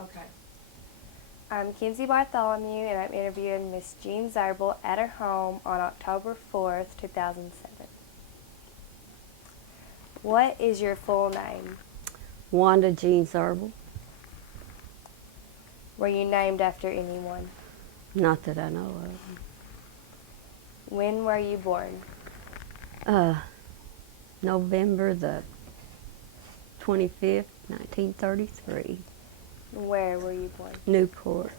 Okay. I'm Kinsey Bartholomew, and I'm interviewing Miss Jean Zirbel at her home on October 4th, 2007. What is your full name? Wanda Jean Zirbel. Were you named after anyone? Not that I know When were you born? of. November the 25th, 1933. Where were you born? Newport,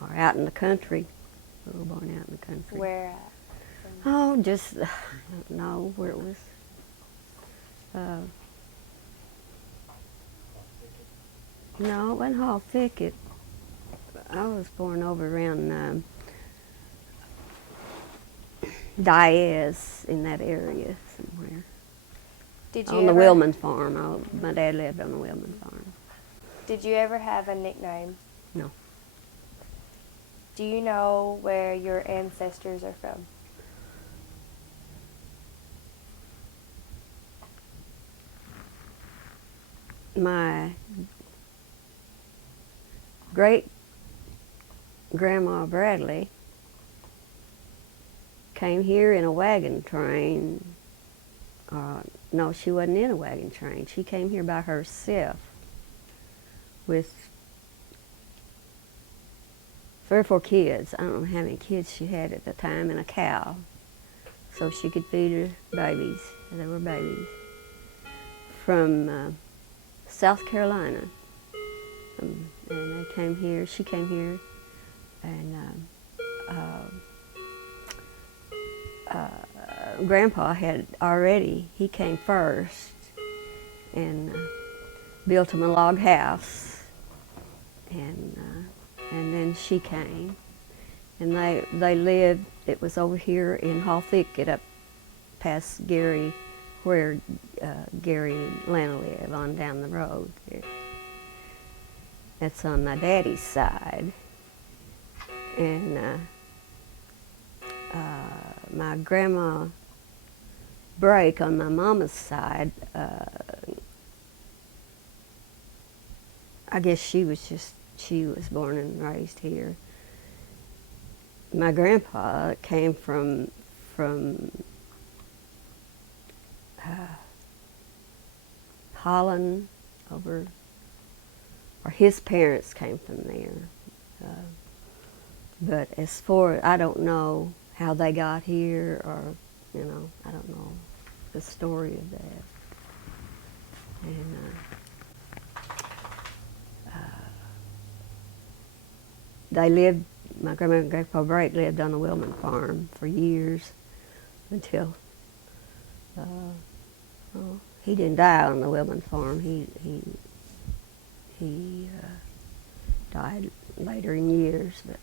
or out in the country. We were born out in the country. Where at? Oh, just, I don't know where it was. No, it wasn't Hall Thicket. I was born over around Diaz, in that area somewhere. Did you On the ever, Wilman farm. My dad lived on the Wilman farm. Did you ever have a nickname? No. Do you know where your ancestors are from? My great grandma Bradley came here in a wagon train. No, she wasn't in a wagon train. She came here by herself with 3 or 4 kids. I don't know how many kids she had at the time, and a cow, so she could feed her babies. They were babies from South Carolina, and they came here. She came here, and Grandpa had already. He came first and built him a log house, and then she came, and they lived. It was over here in Hall Thicket, up past Gary, where Gary and Lana live, on down the road there. That's on my daddy's side. And my grandma Brake on my mama's side, I guess she was born and raised here. My grandpa came from Holland over, or his parents came from there. But as for, I don't know how they got here, or, I don't know the story of that. And they lived, my grandma and grandpa Brake lived on the Wilman farm for years until, he didn't die on the Wilman farm. He died later in years, but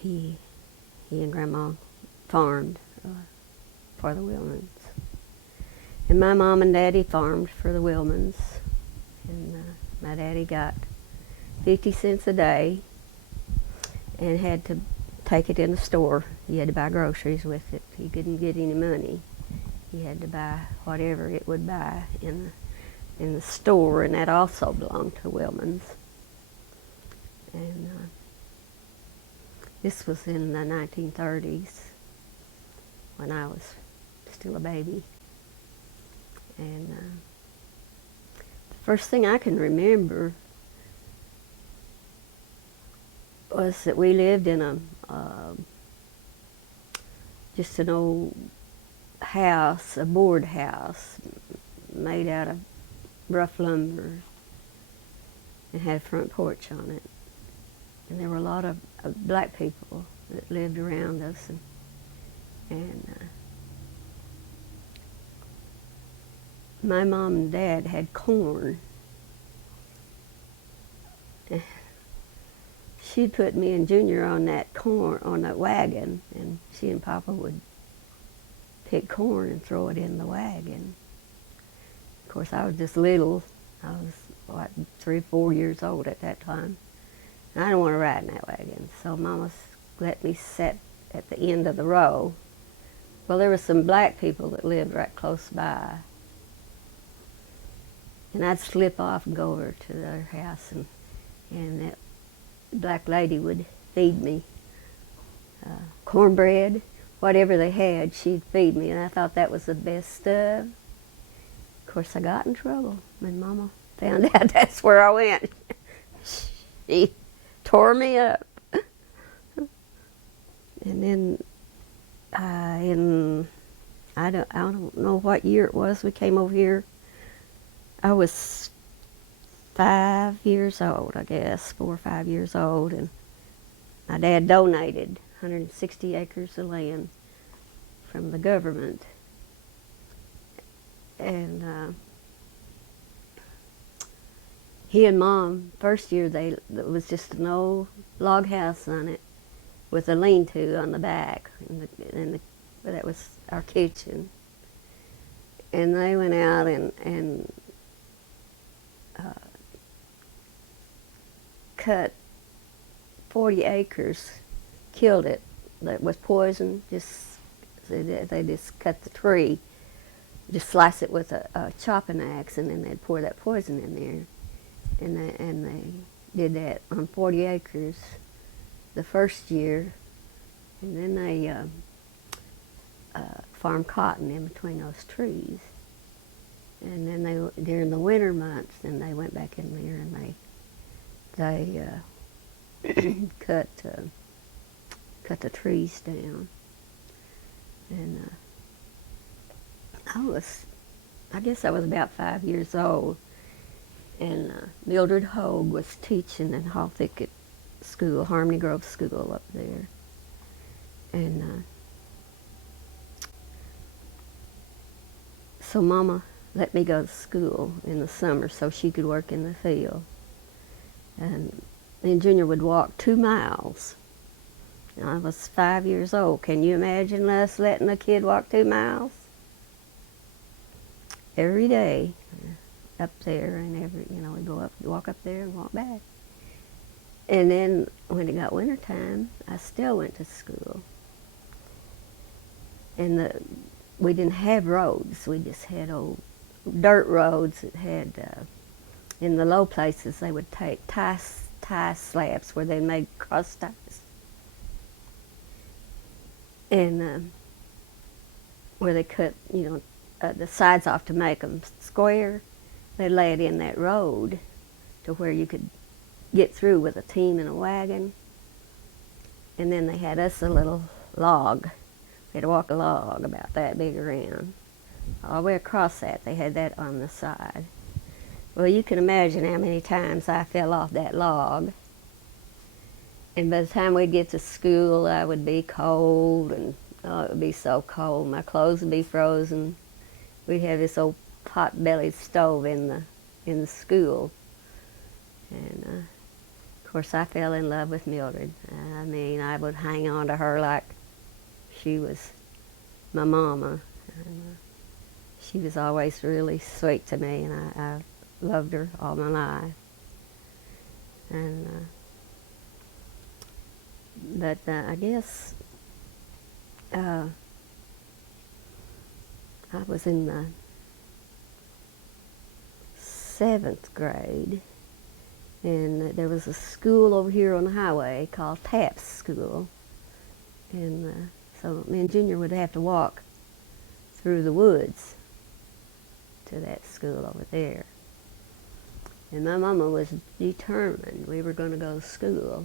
he and Grandma farmed for the Wilmans. And my mom and daddy farmed for the Wilmans. And my daddy got 50 cents a day and had to take it in the store. He had to buy groceries with it. He couldn't get any money. He had to buy whatever it would buy in the store, and that also belonged to Wilmans. And this was in the 1930s, when I was still a baby. And the first thing I can remember was that we lived in just an old house, a board house, made out of rough lumber, and had a front porch on it. And there were a lot of black people that lived around us, and my mom and dad had corn. She'd put me and Junior on that corn, on that wagon, and she and Papa would pick corn and throw it in the wagon. Of course, I was just little. I was, 3 or 4 years old at that time. And I didn't want to ride in that wagon, so Mama let me sit at the end of the row. Well, there were some black people that lived right close by. And I'd slip off and go over to their house, and that black lady would feed me cornbread, whatever they had, she'd feed me, and I thought that was the best stuff. Of course, I got in trouble when Mama found out that's where I went. She tore me up. And then I don't know what year it was we came over here. I was 5 years old, I guess, 4 or 5 years old, and my dad donated 160 acres of land from the government. And he and Mom, first year, it was just an old log house on it with a lean-to on the back, and that was our kitchen. And they went out and cut 40 acres, killed it. That was poison. They just cut the tree, just slice it with a chopping axe, and then they'd pour that poison in there. And they did that on 40 acres the first year, and then they farmed cotton in between those trees. And then during the winter months, then they went back in there and they cut the trees down. And I guess I was about 5 years old, and Mildred Hogue was teaching in Hall Thicket School, Harmony Grove School up there. And so Mama let me go to school in the summer so she could work in the field. And me and Junior would walk 2 miles. And I was 5 years old. Can you imagine us letting a kid walk 2 miles? Every day up there, and we'd go up, walk up there and walk back. And then when it got winter time, I still went to school. And we didn't have roads. We just had old dirt roads that had, in the low places, they would take tie slabs where they made cross ties. And where they cut, the sides off to make them square, they lay it in that road to where you could get through with a team and a wagon. And then they had us a little log. We had to walk a log about that big around. All the way across that, they had that on the side. Well, you can imagine how many times I fell off that log. And by the time we'd get to school, I would be cold, and it would be so cold. My clothes would be frozen. We'd have this old pot-bellied stove in the school. And of course, I fell in love with Mildred. I mean, I would hang on to her like she was my mama. And, she was always really sweet to me, and I loved her all my life. And but I guess I was in the 7th grade, and there was a school over here on the highway called Tapp's School. And so me and Junior would have to walk through the woods to that school over there. And my mama was determined we were going to go to school.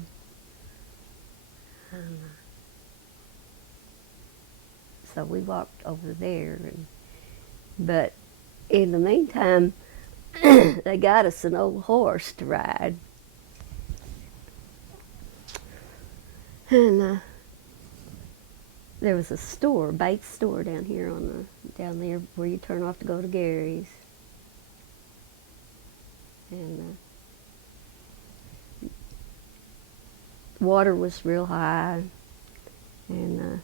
So we walked over there, but in the meantime, they got us an old horse to ride. And there was a store, Bates store down here down there where you turn off to go to Gary's. And water was real high. And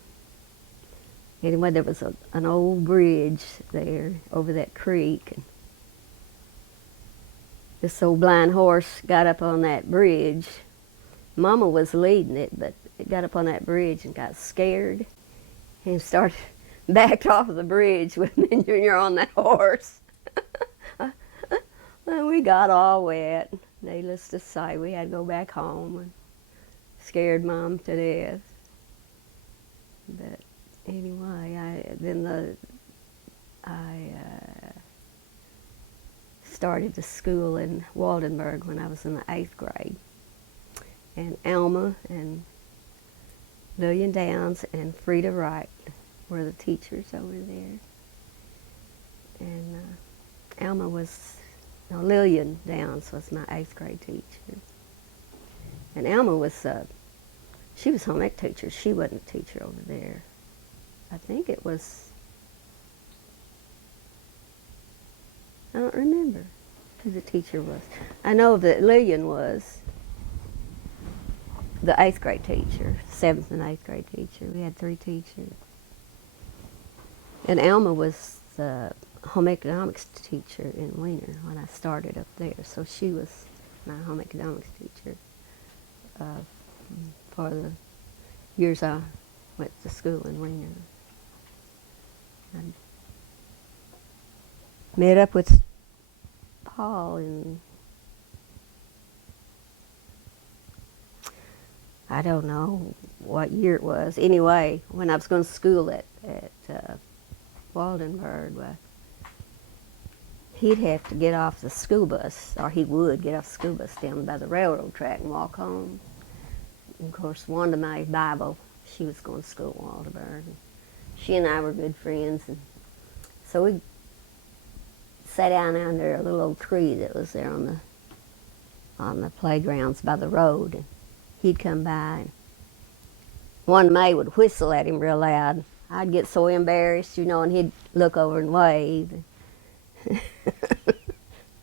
anyway, there was an old bridge there over that creek. And this old blind horse got up on that bridge. Mama was leading it, but it got up on that bridge and got scared and backed off of the bridge with me and Junior on that horse. And we got all wet. Needless to say, we had to go back home and scared Mom to death. But anyway, I started the school in Waldenburg when I was in the 8th grade. And Alma and Lillian Downs and Frida Wright were the teachers over there. And Lillian Downs was my 8th grade teacher. And Alma was, she was home ec teacher. She wasn't a teacher over there. I think it was, I don't remember who the teacher was. I know that Lillian was the 8th grade teacher, 7th and 8th grade teacher. We had 3 teachers. And Alma was the home economics teacher in Wiener when I started up there. So she was my home economics teacher for the years I went to school in Wiener. I met up with Paul in, I don't know what year it was. Anyway, when I was going to school at Waldenburg, he'd have to get off the school bus, or he would get off the school bus down by the railroad track and walk home. And of course, Wanda Mae Bible, she was going to school at Waldenburg. She and I were good friends, and so we sat down under a little old tree that was there on the playgrounds by the road. And he'd come by, and Wanda Mae would whistle at him real loud. I'd get so embarrassed, and he'd look over and wave.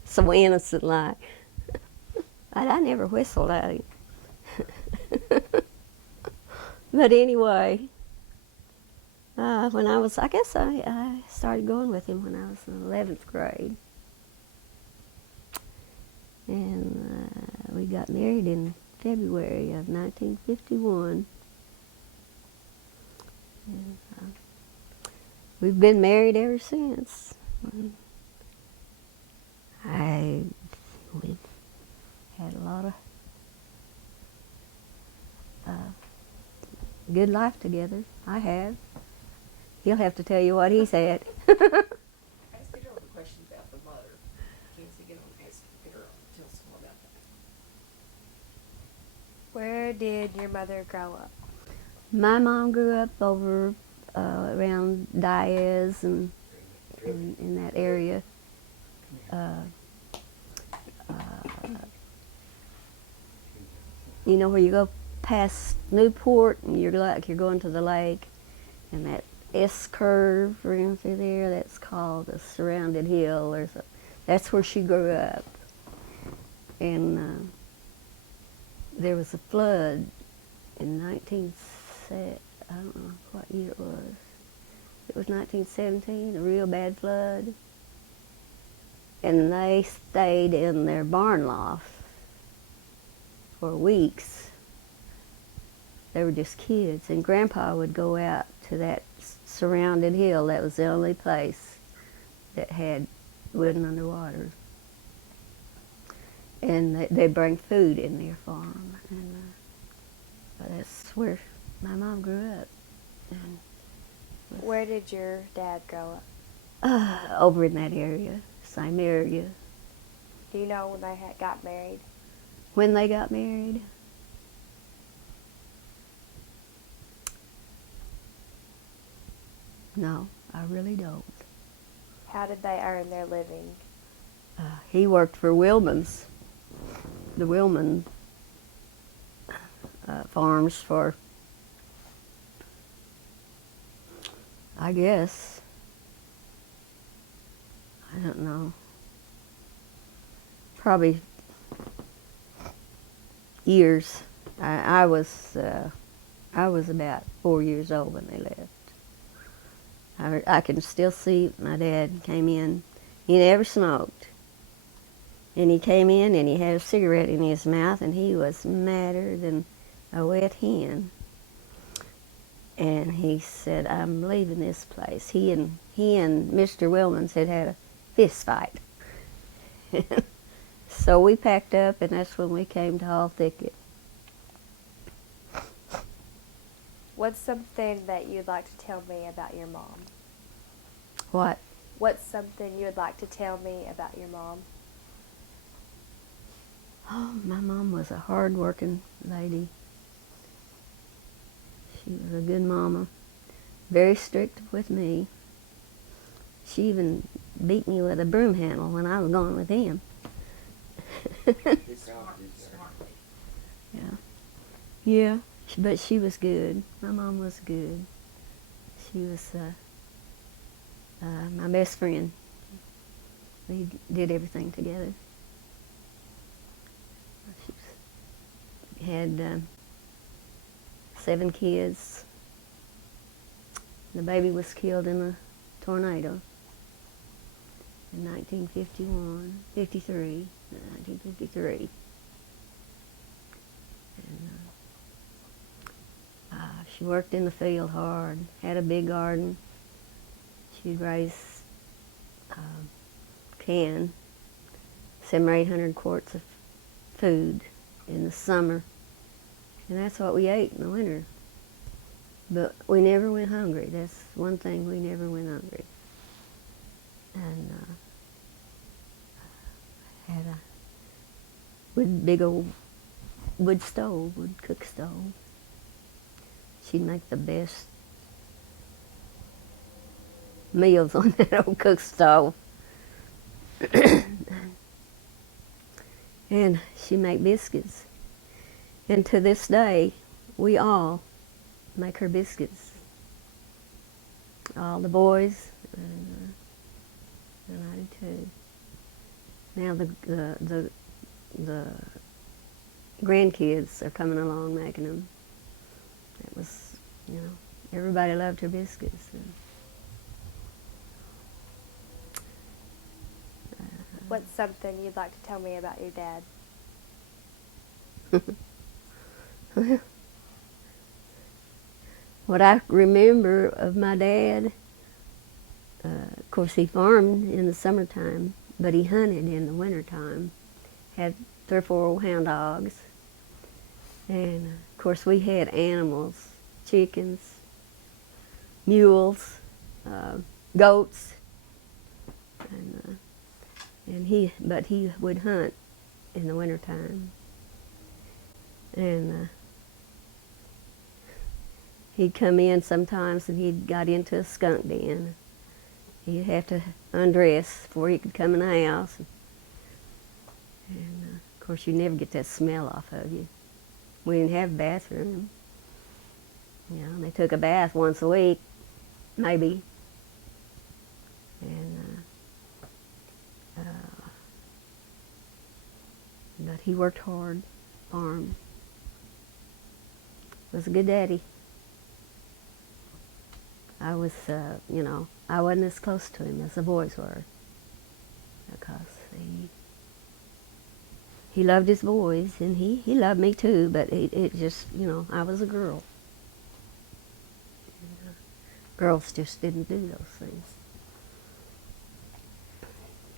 So innocent like. I never whistled at him. But anyway, when I started going with him when I was in 11th grade. And we got married in February of 1951. And we've been married ever since. We've had a lot of good life together. I have. He'll have to tell you what he's had. I asked Peter a question about the mother. Can't you get on ask Peter to tell us more about that? Where did your mother grow up? My mom grew up over around Diaz and in that area. Where you go past Newport and you're going to the lake, and that S curve running through there, that's called the Surrounded Hill, that's where she grew up. And there was a flood in I don't know what year it was. It was 1917, a real bad flood. And they stayed in their barn loft for weeks. They were just kids, and Grandpa would go out to that Surrounded Hill. That was the only place that wasn't underwater. And they'd bring food in there for them. And that's where my mom grew up. And Where did your dad grow up? Over in that area, same area. Do you know when they got married? When they got married? No, I really don't. How did they earn their living? He worked for Wilman's, the Wilman farms for, I guess, I don't know, probably years. I was about 4 years old when they left. I can still see my dad came in. He never smoked. And he came in and he had a cigarette in his mouth, and he was madder than a wet hen. And he said, "I'm leaving this place." He and Mr. Wilmans had a fist fight. So we packed up, and that's when we came to Hall Thicket. What's something that you'd like to tell me about your mom? What? What's something you would like to tell me about your mom? Oh, my mom was a hard-working lady. She was a good mama. Very strict with me. She even beat me with a broom handle when I was going with him. Smart lady. Yeah. Yeah, but she was good. My mom was good. She was my best friend. We did everything together. She had 7 kids. The baby was killed in a tornado in 1953. And she worked in the field hard, had a big garden. She'd raise 700 or 800 quarts of food in the summer. And that's what we ate in the winter. But we never went hungry. That's one thing, we never went hungry. And had a big old wood cook stove. She'd make the best meals on that old cook stove. And she made biscuits. And to this day, we all make her biscuits. All the boys, and I do too. Now the grandkids are coming along making them. It was, everybody loved her biscuits. And, What's something you'd like to tell me about your dad? What I remember of my dad, of course he farmed in the summertime, but he hunted in the wintertime. Had 3 or 4 old hound dogs. And of course we had animals, chickens, mules, goats, but he would hunt in the wintertime. And he'd come in sometimes and he'd got into a skunk den. He'd have to undress before he could come in the house. And of course you never get that smell off of you. We didn't have a bathroom. They took a bath once a week, maybe. And but he worked hard, farmed. Was a good daddy. I was, I wasn't as close to him as the boys were, because he loved his boys, and he loved me too, but it just, I was a girl. And, girls just didn't do those things.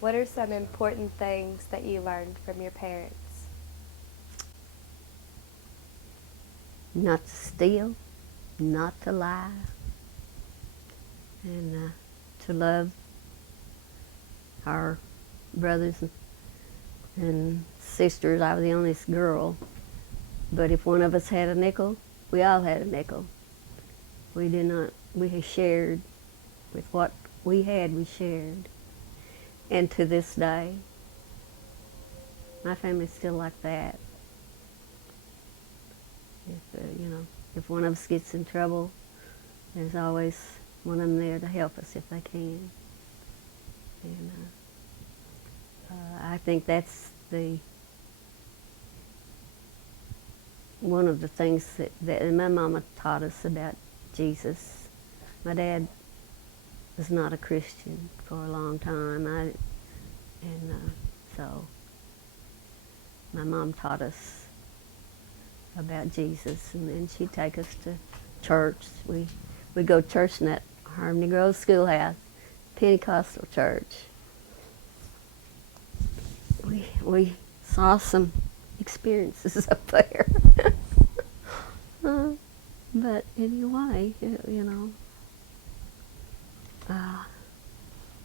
What are some important things that you learned from your parents? Not to steal, not to lie, and to love our brothers and sisters. I was the only girl, but if one of us had a nickel, we all had a nickel. We shared with what we had, we shared. And to this day, my family's still like that. If one of us gets in trouble, there's always one of them there to help us if they can. And I think that's one of the things that my mama taught us about Jesus. My dad was not a Christian for a long time, so my mom taught us about Jesus, and then she'd take us to church. We'd go to church in that Harmony Grove schoolhouse, Pentecostal church. We saw some experiences up there. But anyway, you know.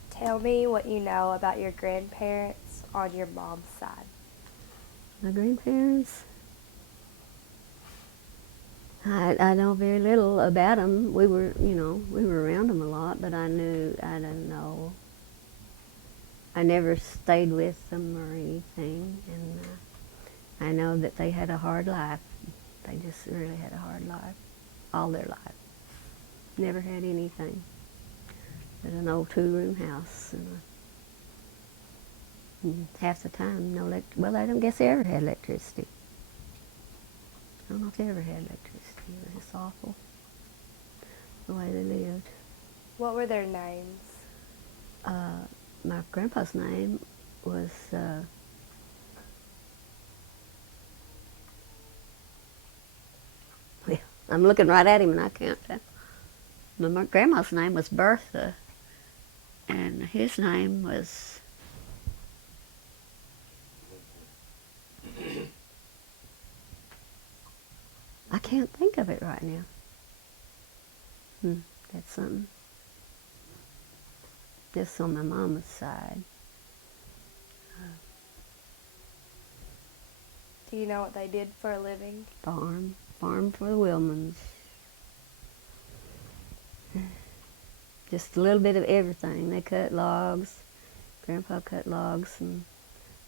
Tell me what you know about your grandparents on your mom's side. My grandparents, I know very little about them. We were around them a lot, but I don't know. I never stayed with them or anything, and I know that they had a hard life. They just really had a hard life, all their life. Never had anything but an old 2-room house, and half the time no well, I don't guess they ever had electricity. I don't know if they ever had electricity. It was just awful the way they lived. What were their names? My grandpa's name was well, I'm looking right at him and I can't tell. My grandma's name was Bertha, and his name was I can't think of it right now. That's something. This on my mama's side. Do you know what they did for a living? Farm for the Wilmans. Just a little bit of everything. They cut logs. Grandpa cut logs and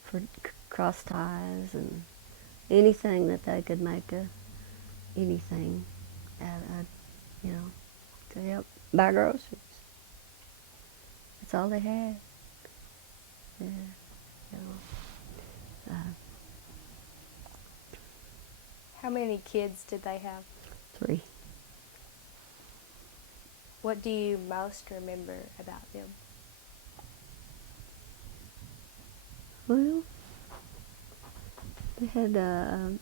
for cross ties and anything that they could make anything out of, to help buy groceries. That's all they had. Yeah, How many kids did they have? 3. What do you most remember about them? Well, they had a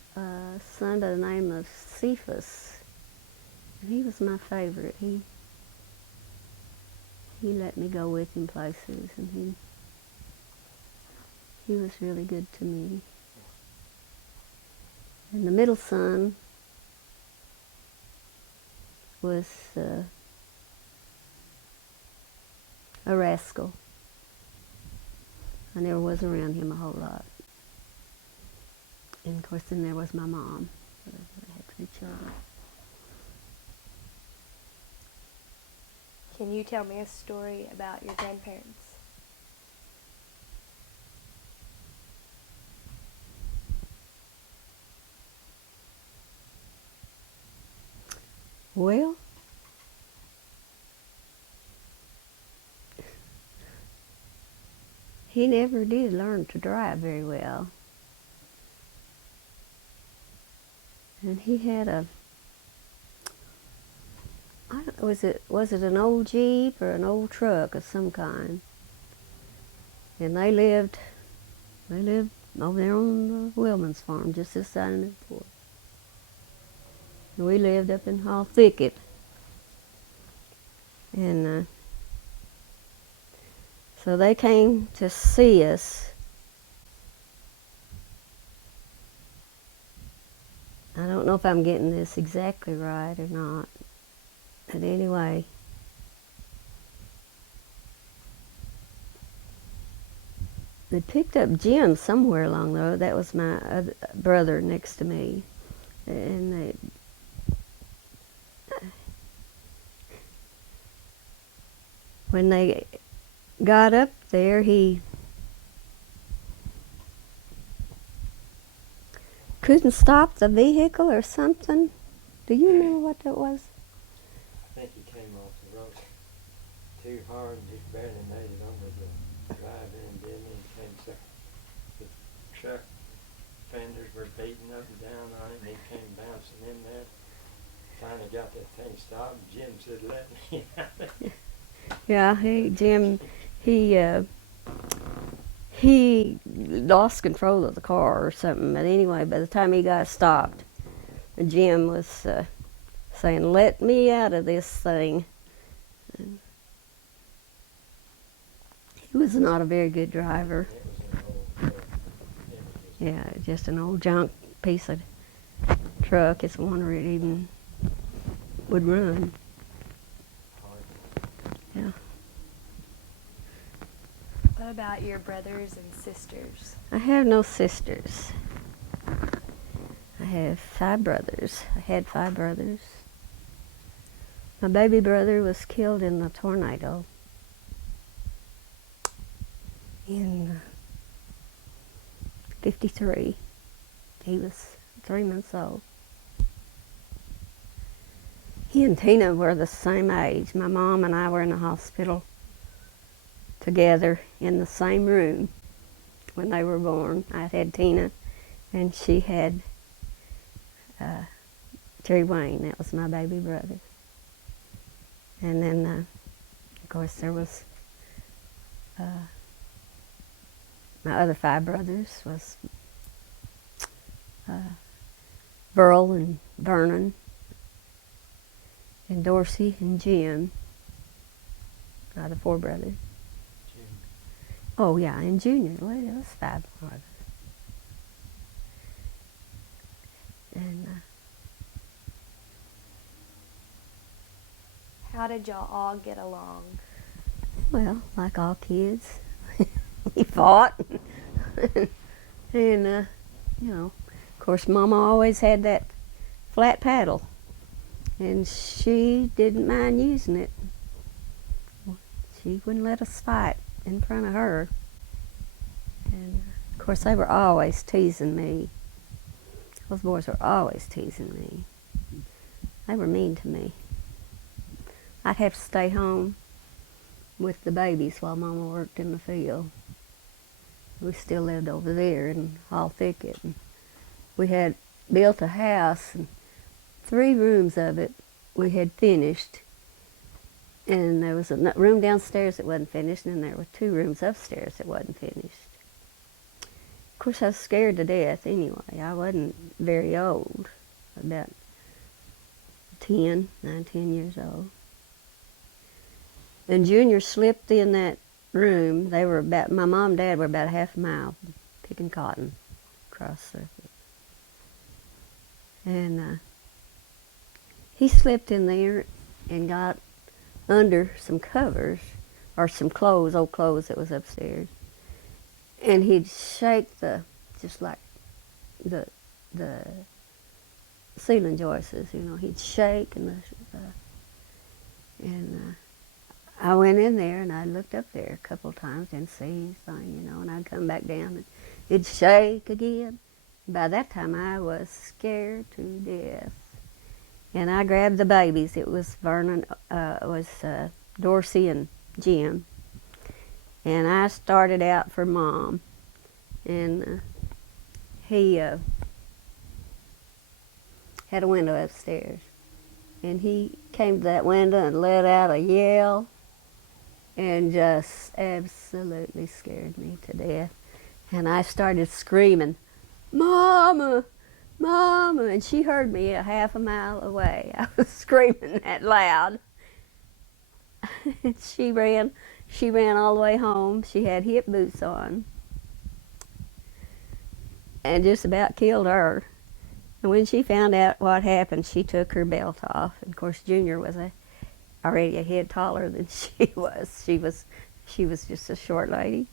son by the name of Cephas, and he was my favorite. He let me go with him places, and he was really good to me. And the middle son was a rascal. I never was around him a whole lot. And of course then there was my mom. I had 3 children. Can you tell me a story about your grandparents? Well, he never did learn to drive very well. And he had was it an old Jeep or an old truck of some kind? And they lived over there on the Wilman's farm, just this side of Newport. And we lived up in Hall Thicket. And so they came to see us. I don't know if I'm getting this exactly right or not. But anyway, they picked up Jim somewhere along the road. That was my other brother next to me. And when they got up there, he couldn't stop the vehicle or something. Do you remember what that was? I think he came off the road too hard and just barely made it over the drive-in, didn't he? Came so the truck fenders were beating up and down on him. He came bouncing in there. Finally got that thing stopped. Jim said, "Let me out." Yeah, he lost control of the car or something. But anyway, by the time he got stopped, Jim was saying, "Let me out of this thing." And he was not a very good driver. It was an old, Yeah, just an old junk piece of truck. It's a wonder it even would run. Hard. Yeah. What about your brothers and sisters? I have no sisters. I have 5 brothers. I had 5 brothers. My baby brother was killed in a tornado in '53. He was 3 months old. He and Tina were the same age. My mom and I were in the hospital together in the same room when they were born. I had Tina, and she had Terry Wayne. That was my baby brother. And then, of course, there was my other 5 brothers was Burl and Vernon and Dorsey and Jim. The 4 brothers. Jim. Oh yeah, and Junior. Well, there was 5 brothers. And How did y'all all get along? well, like all kids, we fought. And you know, of course, Mama always had that flat paddle, and she didn't mind using it. She wouldn't let us fight in front of her. And of course, they were always teasing me. Those boys were always teasing me. They were mean to me. I'd have to stay home with the babies while Mama worked in the field. We still lived over there in Hall Thicket. And we had built a house, and 3 rooms of it we had finished. And there was a room downstairs that wasn't finished, and then there were 2 rooms upstairs that wasn't finished. Of course, I was scared to death anyway. I wasn't very old, about 9, 10 years old. And Junior slipped in that room. They were about, my mom and Dad were about a half a mile picking cotton across the, and he slipped in there and got under some covers or some clothes, old clothes that was upstairs, and he'd shake just like the ceiling joists, you know, he'd shake, and I went in there and I looked up there a couple of times, didn't see anything, you know, and I'd come back down and it'd shake again. By that time I was scared to death. And I grabbed the babies. It was Vernon, Dorsey and Jim. And I started out for Mom. And he had a window upstairs. And he came to that window and let out a yell and just absolutely scared me to death. And I started screaming, "Mama! Mama!" And she heard me a half a mile away. I was screaming that loud. She ran all the way home. She had hip boots on. And just about killed her. And when she found out what happened, she took her belt off. And of course, Junior was already a head taller than she was. She was just a short lady.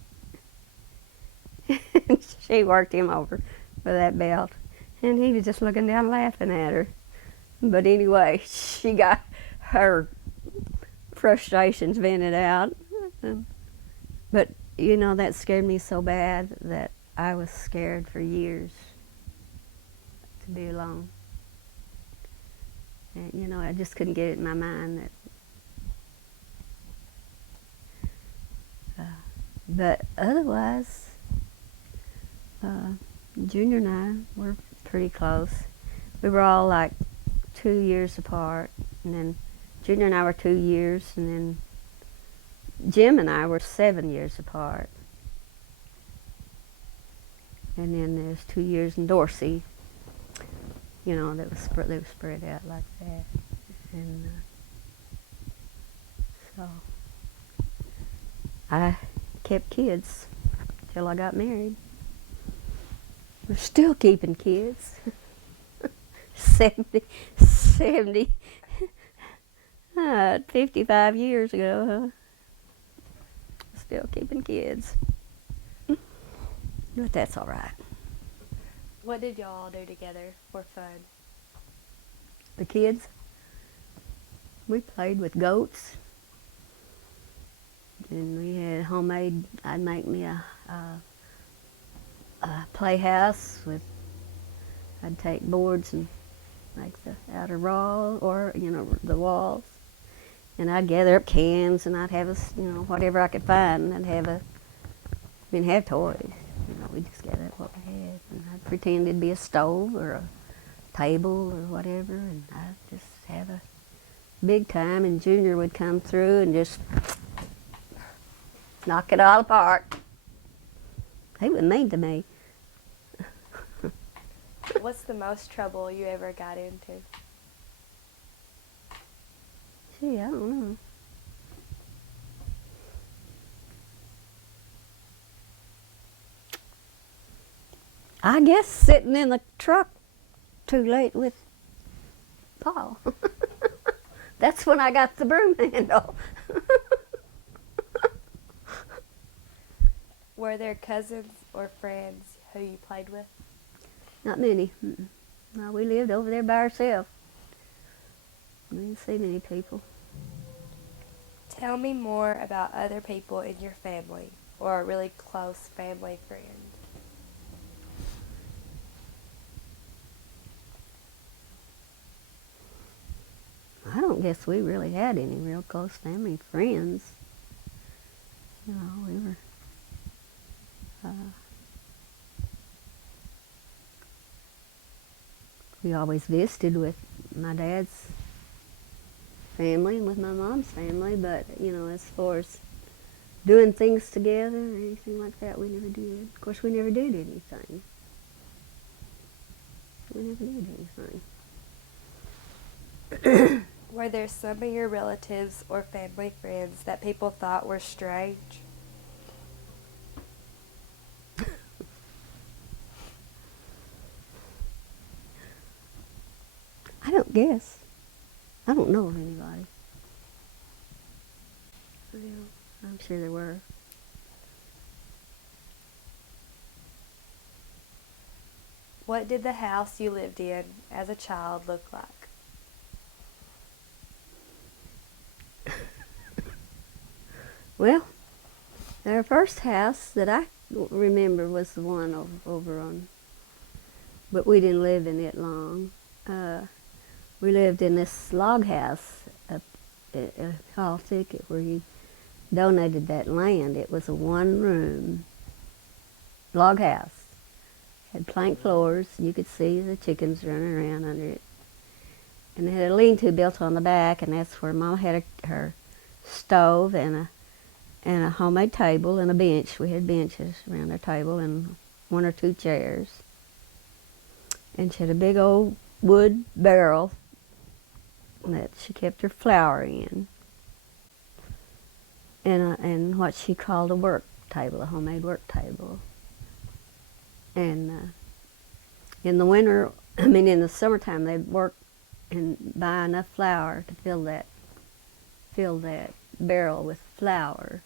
She worked him over with that belt. And he was just looking down laughing at her. But anyway, she got her frustrations vented out. But, you know, that scared me so bad that I was scared for years to be alone. And, you know, I just couldn't get it in my mind that... but otherwise, Junior and I were pretty close. We were all like 2 years apart, and then Junior and I were 2 years, and then Jim and I were 7 years apart. And then there's 2 years in Dorsey, you know, they were spread out like that. And so I kept kids till I got married. We're still keeping kids. 70, 70, 55 years ago, huh? Still keeping kids. But that's all right. What did y'all do together for fun? The kids, we played with goats. And we had homemade, I'd make me a playhouse with, I'd take boards and make the outer wall, or, the walls. And I'd gather up cans, and I'd have whatever I could find. And I'd have we didn't have toys. We just gather up what we had. And I'd pretend it'd be a stove or a table or whatever, and I'd just have a big time, and Junior would come through and just knock it all apart. He was mean to me. What's the most trouble you ever got into? Gee, I don't know. I guess sitting in the truck too late with Paul. That's when I got the broom handle. Were there cousins or friends who you played with? Not many. No, we lived over there by ourselves. We didn't see many people. Tell me more about other people in your family or a really close family friend. I don't guess we really had any real close family friends. We were, we always visited with my dad's family and with my mom's family, but, as far as doing things together or anything like that, we never did. Of course, we never did anything. We never did anything. Were there some of your relatives or family friends that people thought were strange? I don't guess. I don't know of anybody. I'm sure there were. What did the house you lived in as a child look like? Well, our first house that I remember was the one over on, but we didn't live in it long. We lived in this log house up at Hall Thicket where he donated that land. It was a one-room log house. Had plank floors. You could see the chickens running around under it. And it had a lean-to built on the back, and that's where Mama had her stove and a homemade table and a bench. We had benches around our table and one or two chairs. And she had a big old wood barrel that she kept her flour in, and what she called a work table, a homemade work table. And in the winter, in the summertime, they'd work and buy enough flour to fill that barrel with flour.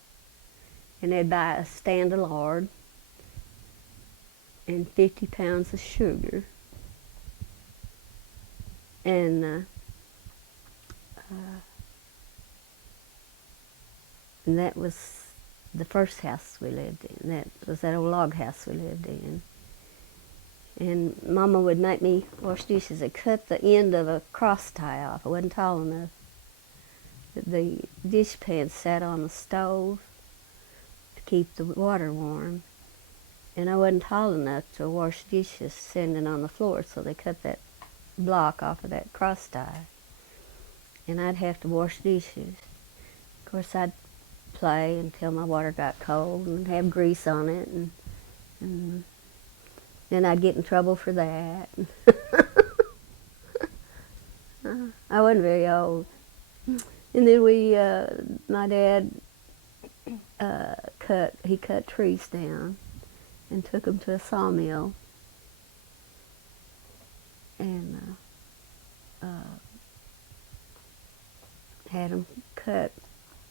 And they'd buy a stand of lard and 50 pounds of sugar. And that was the first house we lived in. That was that old log house we lived in. And Mama would make me wash dishes and cut the end of a cross tie off. It wasn't tall enough. The dish pan sat on the stove to keep the water warm. And I wasn't tall enough to wash dishes standing on the floor, so they cut that block off of that cross tie. And I'd have to wash dishes. Of course, I'd play until my water got cold and have grease on it, and then I'd get in trouble for that. I wasn't very old. And then my dad cut trees down and took them to a sawmill and had them cut,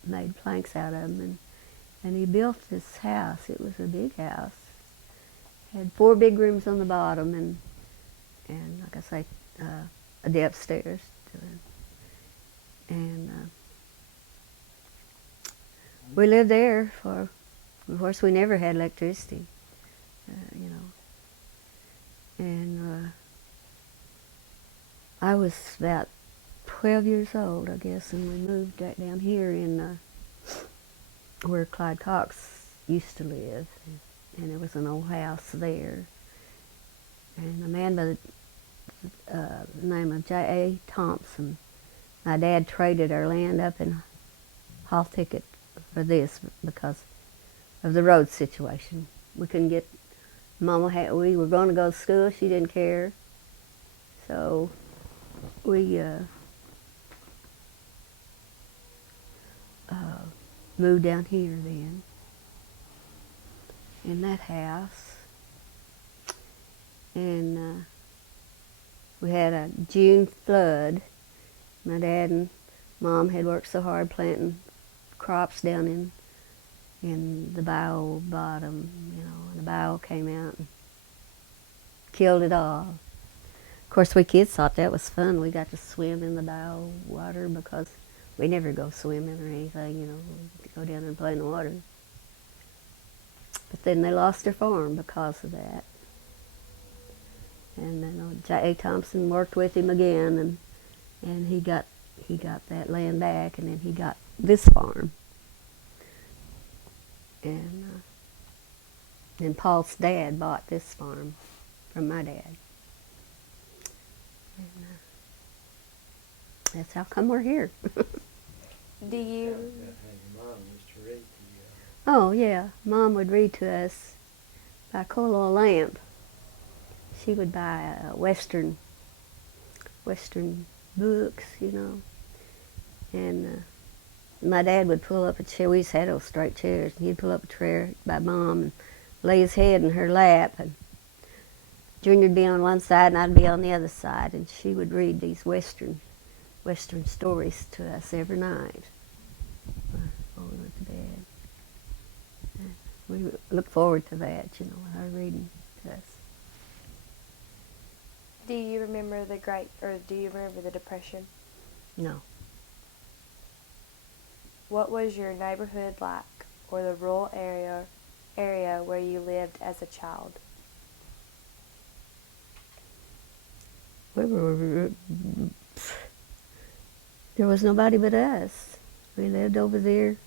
made planks out of them, and he built this house. It was a big house. Had 4 big rooms on the bottom, and like I say, the upstairs to it. And we lived there for, of course, we never had electricity, you know. And I was about 12 years old, I guess, and we moved right down here in where Clyde Cox used to live, and there was an old house there. And a man by the name of J.A. Thompson, my dad traded our land up in Hall Ticket for this because of the road situation. We couldn't get, we were going to go to school, she didn't care. So we moved down here then, in that house. And we had a June flood. My dad and Mom had worked so hard planting crops down in the bow bottom, you know, and the bow came out and killed it all. Of course, we kids thought that was fun. We got to swim in the bow water because we never go swimming or anything, you know, we'd go down and play in the water. But then they lost their farm because of that. And then J.A. Thompson worked with him again, and he got that land back, and then he got this farm. And then Paul's dad bought this farm from my dad. And that's how come we're here. Do you? Your mom used to read to you. Oh yeah, Mom would read to us by cool little lamp. She would buy Western books, you know, and my dad would pull up a chair. We used to have those straight chairs, and he'd pull up a chair by Mom and lay his head in her lap, and Junior'd be on one side and I'd be on the other side, and she would read these Western stories to us every night before we went to bed. And we look forward to that, you know, her reading to us. Do you remember do you remember the Depression? No. What was your neighborhood like, or the rural area where you lived as a child? There was nobody but us. We lived over there,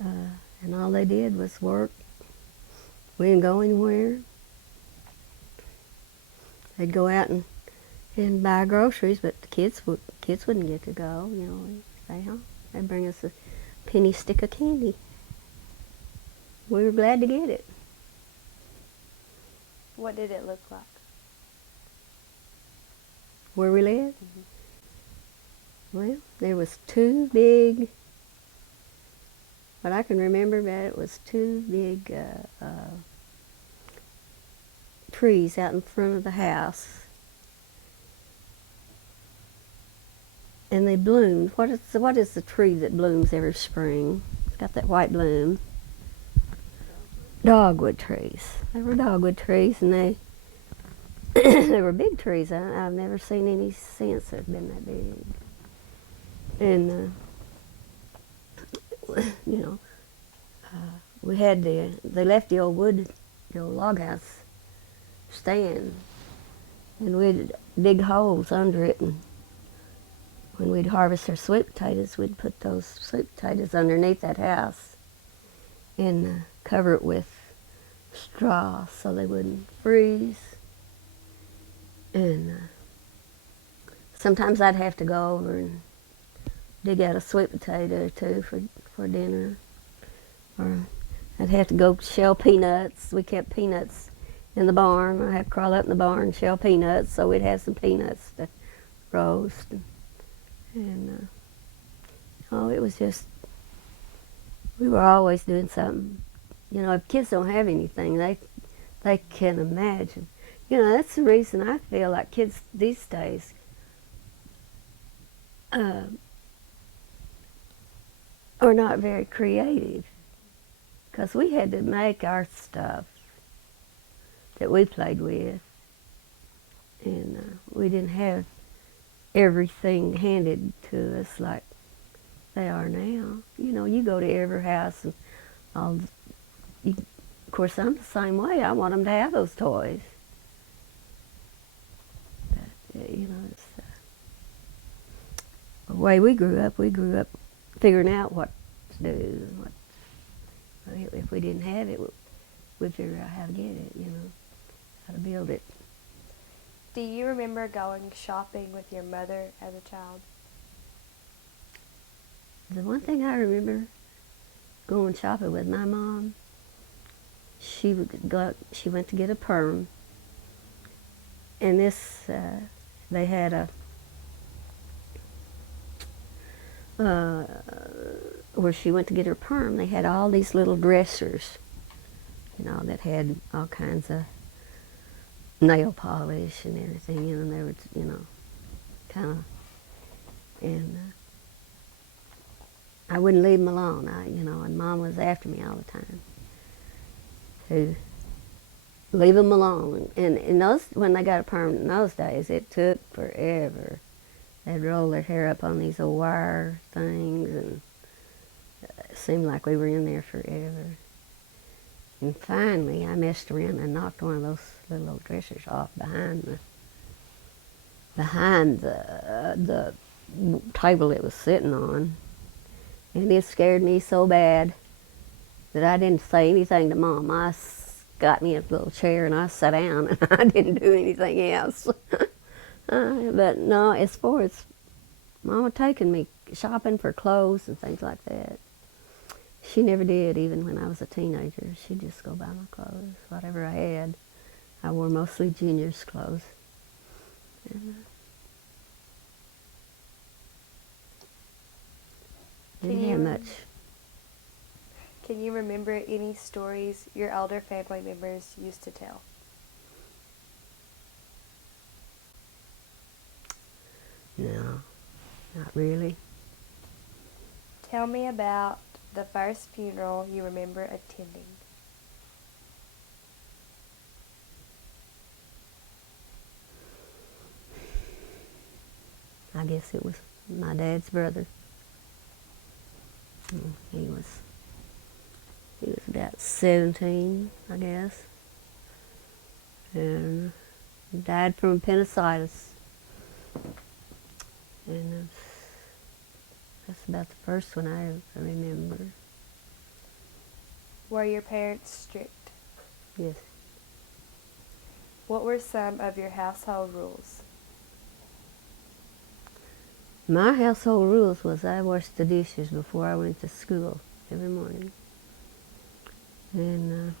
and all they did was work. We didn't go anywhere. They'd go out and buy groceries, but the kids wouldn't get to go. You know, we'd stay home. They'd bring us a penny stick of candy. We were glad to get it. What did it look like? Where we lived? Mm-hmm. Well, there was 2 big, what I can remember about it was 2 big trees out in front of the house. And they bloomed. What is the tree that blooms every spring? It's got that white bloom. Dogwood trees. They were dogwood trees, and they they were big trees. I've never seen any since that have been that big. And you know, we had they left the old log house stand, and we'd dig holes under it, and when we'd harvest our sweet potatoes, we'd put those sweet potatoes underneath that house and cover it with straw so they wouldn't freeze. And sometimes I'd have to go over and dig out a sweet potato or 2 for dinner. Or I'd have to go shell peanuts. We kept peanuts in the barn. I'd have to crawl up in the barn and shell peanuts, so we'd have some peanuts to roast. And it was just, we were always doing something. You know, if kids don't have anything, they can imagine. You know, that's the reason I feel like kids these days are not very creative. Because we had to make our stuff that we played with. And we didn't have everything handed to us like they are now. You know, you go to every house and all. Of course, I'm the same way. I want them to have those toys. But, you know, it's the way we grew up. We grew up figuring out what to do. If we didn't have it, we'd figure out how to get it. You know, how to build it. Do you remember going shopping with your mother as a child? The one thing I remember going shopping with my mom, she went to get a perm, and they had where she went to get her perm, they had all these little dressers, you know, that had all kinds of nail polish and everything, and they were, you know, kind of, and I wouldn't leave them alone. And Mom was after me all the time to leave them alone. And when they got a perm in those days, it took forever. They'd roll their hair up on these old wire things, and it seemed like we were in there forever. And finally, I messed around and knocked one of those little old dressers off behind the table it was sitting on. And it scared me so bad that I didn't say anything to Mom. I got me a little chair and I sat down, and I didn't do anything else. But no, as far as Mama taking me shopping for clothes and things like that, she never did, even when I was a teenager. She'd just go buy my clothes, whatever I had. I wore mostly Junior's clothes. And, didn't have much. Can you remember any stories your elder family members used to tell? No, not really. Tell me about the first funeral you remember attending. I guess it was my dad's brother. He was about 17, I guess, and died from appendicitis. And that's about the first one I remember. Were your parents strict? Yes. What were some of your household rules? My household rules was I washed the dishes before I went to school every morning. And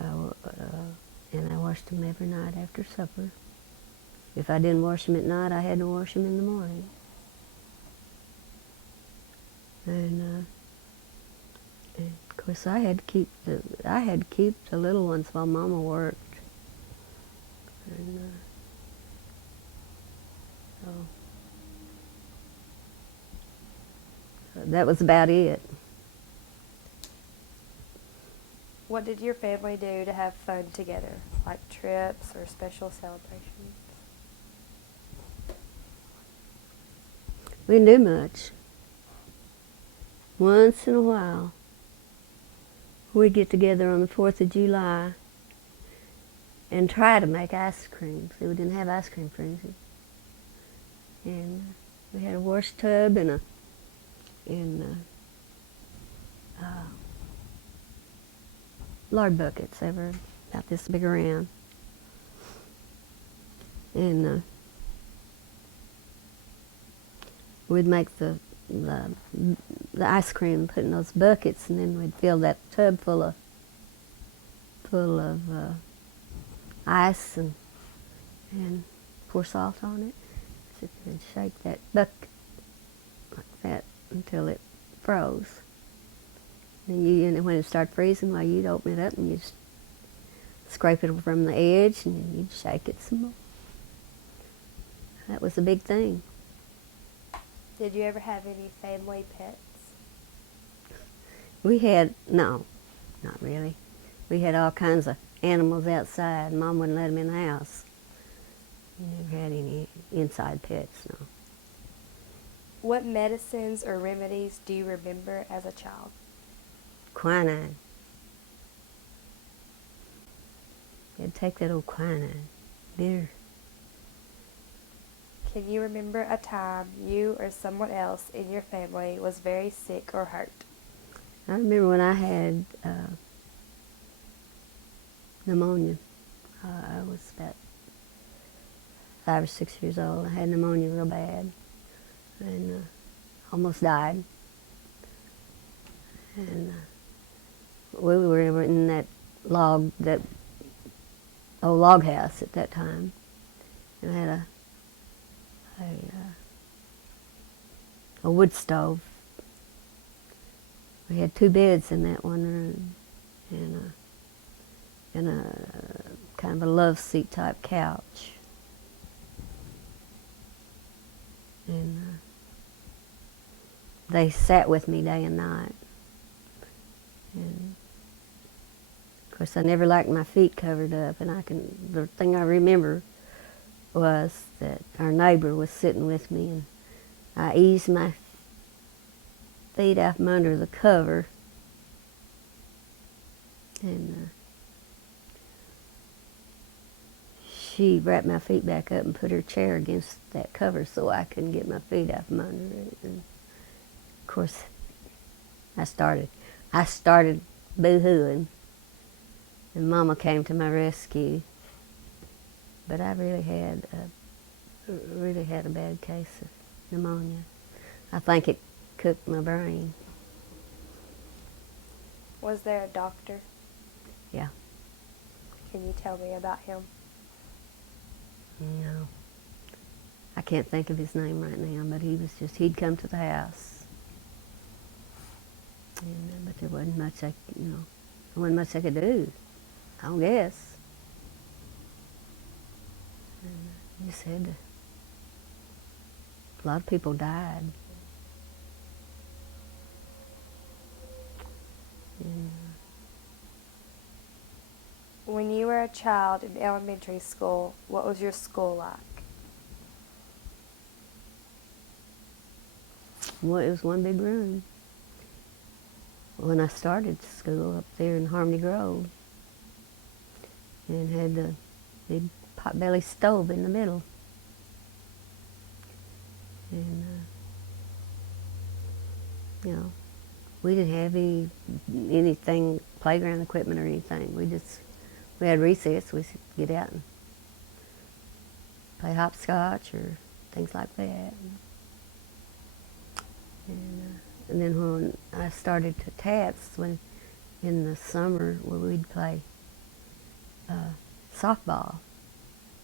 I washed them every night after supper. If I didn't wash them at night, I had to wash them in the morning. And of course, I had to keep the little ones while Mama worked. And so that was about it. What did your family do to have fun together, like trips or special celebrations? We didn't do much. Once in a while, we'd get together on the 4th of July and try to make ice cream. See, we didn't have ice cream freezers. And we had a wash tub and lard buckets. They were about this big around. And we'd make the ice cream, put in those buckets, and then we'd fill that tub full of ice and pour salt on it. Sit there and shake that bucket like that until it froze. And when it started freezing, well, you'd open it up and you'd scrape it from the edge, and then you'd shake it some more. That was a big thing. Did you ever have any family pets? We had, no, not really. We had all kinds of animals outside. Mom wouldn't let them in the house. We never had any inside pets, no. What medicines or remedies do you remember as a child? Quinine. You'd take that old quinine. Bitter. Can you remember a time you or someone else in your family was very sick or hurt? I remember when I had pneumonia. I was about 5 or 6 years old. I had pneumonia real bad, and almost died. And we were in that old log house at that time, and I had a wood stove. We had 2 beds in that one room, and a kind of a love seat type couch. And they sat with me day and night. And of course, I never liked my feet covered up, and the thing I remember was that our neighbor was sitting with me, and I eased my feet out from under the cover, and she wrapped my feet back up and put her chair against that cover so I couldn't get my feet out from under it. And of course, I started boo-hooing, and Mama came to my rescue. But I really had a bad case of pneumonia. I think it cooked my brain. Was there a doctor? Yeah. Can you tell me about him? No. I can't think of his name right now, but he'd come to the house. And, but there wasn't much there wasn't much I could do, I don't guess. And you said a lot of people died. And, When you were a child in elementary school, what was your school like? well, it was one big room. When I started school up there in Harmony Grove, and had the big potbelly stove in the middle. And, we didn't have anything, playground equipment or anything. We had recess, we could get out and play hopscotch or things like that. And then when I started to tats, in the summer, where we'd play softball,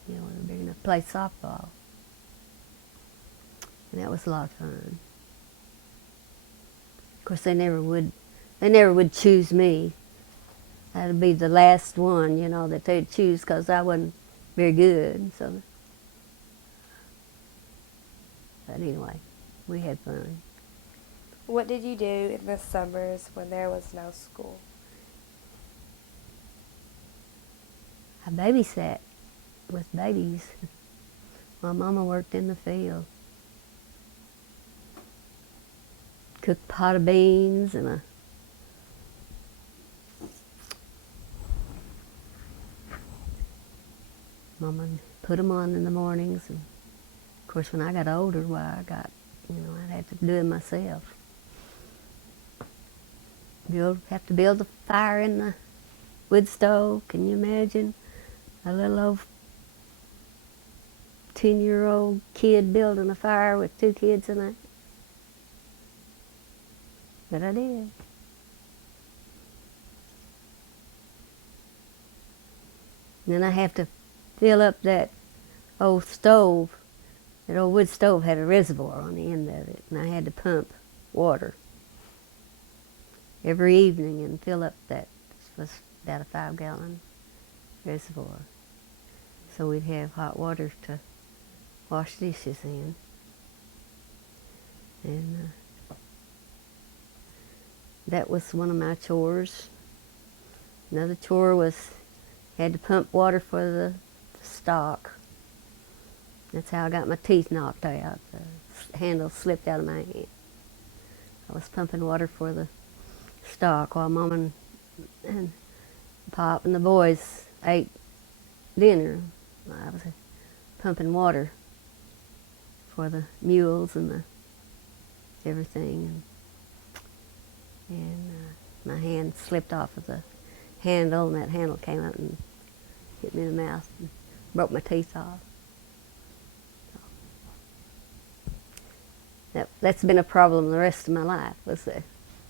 we'd be able to play softball. And that was a lot of fun. Of course, they never would choose me. That'd be the last one, that they'd choose, because I wasn't very good. So, but anyway, we had fun. What did you do in the summers when there was no school? I babysat with babies. My mama worked in the field. Cooked a pot of beans and Mama put them on in the mornings. And of course, when I got older, I had to do it myself. Have to build a fire in the wood stove. Can you imagine a little old 10-year-old kid building a fire with 2 kids in it? But I did. And then I have to fill up that old stove. That old wood stove had a reservoir on the end of it, and I had to pump water every evening and fill up that. It was about a 5-gallon reservoir. So we'd have hot water to wash dishes in. And that was one of my chores. Another chore was had to pump water for the stock. That's how I got my teeth knocked out. The handle slipped out of my hand. I was pumping water for the stock while Mom and Pop and the boys ate dinner. I was pumping water for the mules and the everything, and my hand slipped off of the handle, and that handle came up and hit me in the mouth and broke my teeth off. That's been a problem the rest of my life, was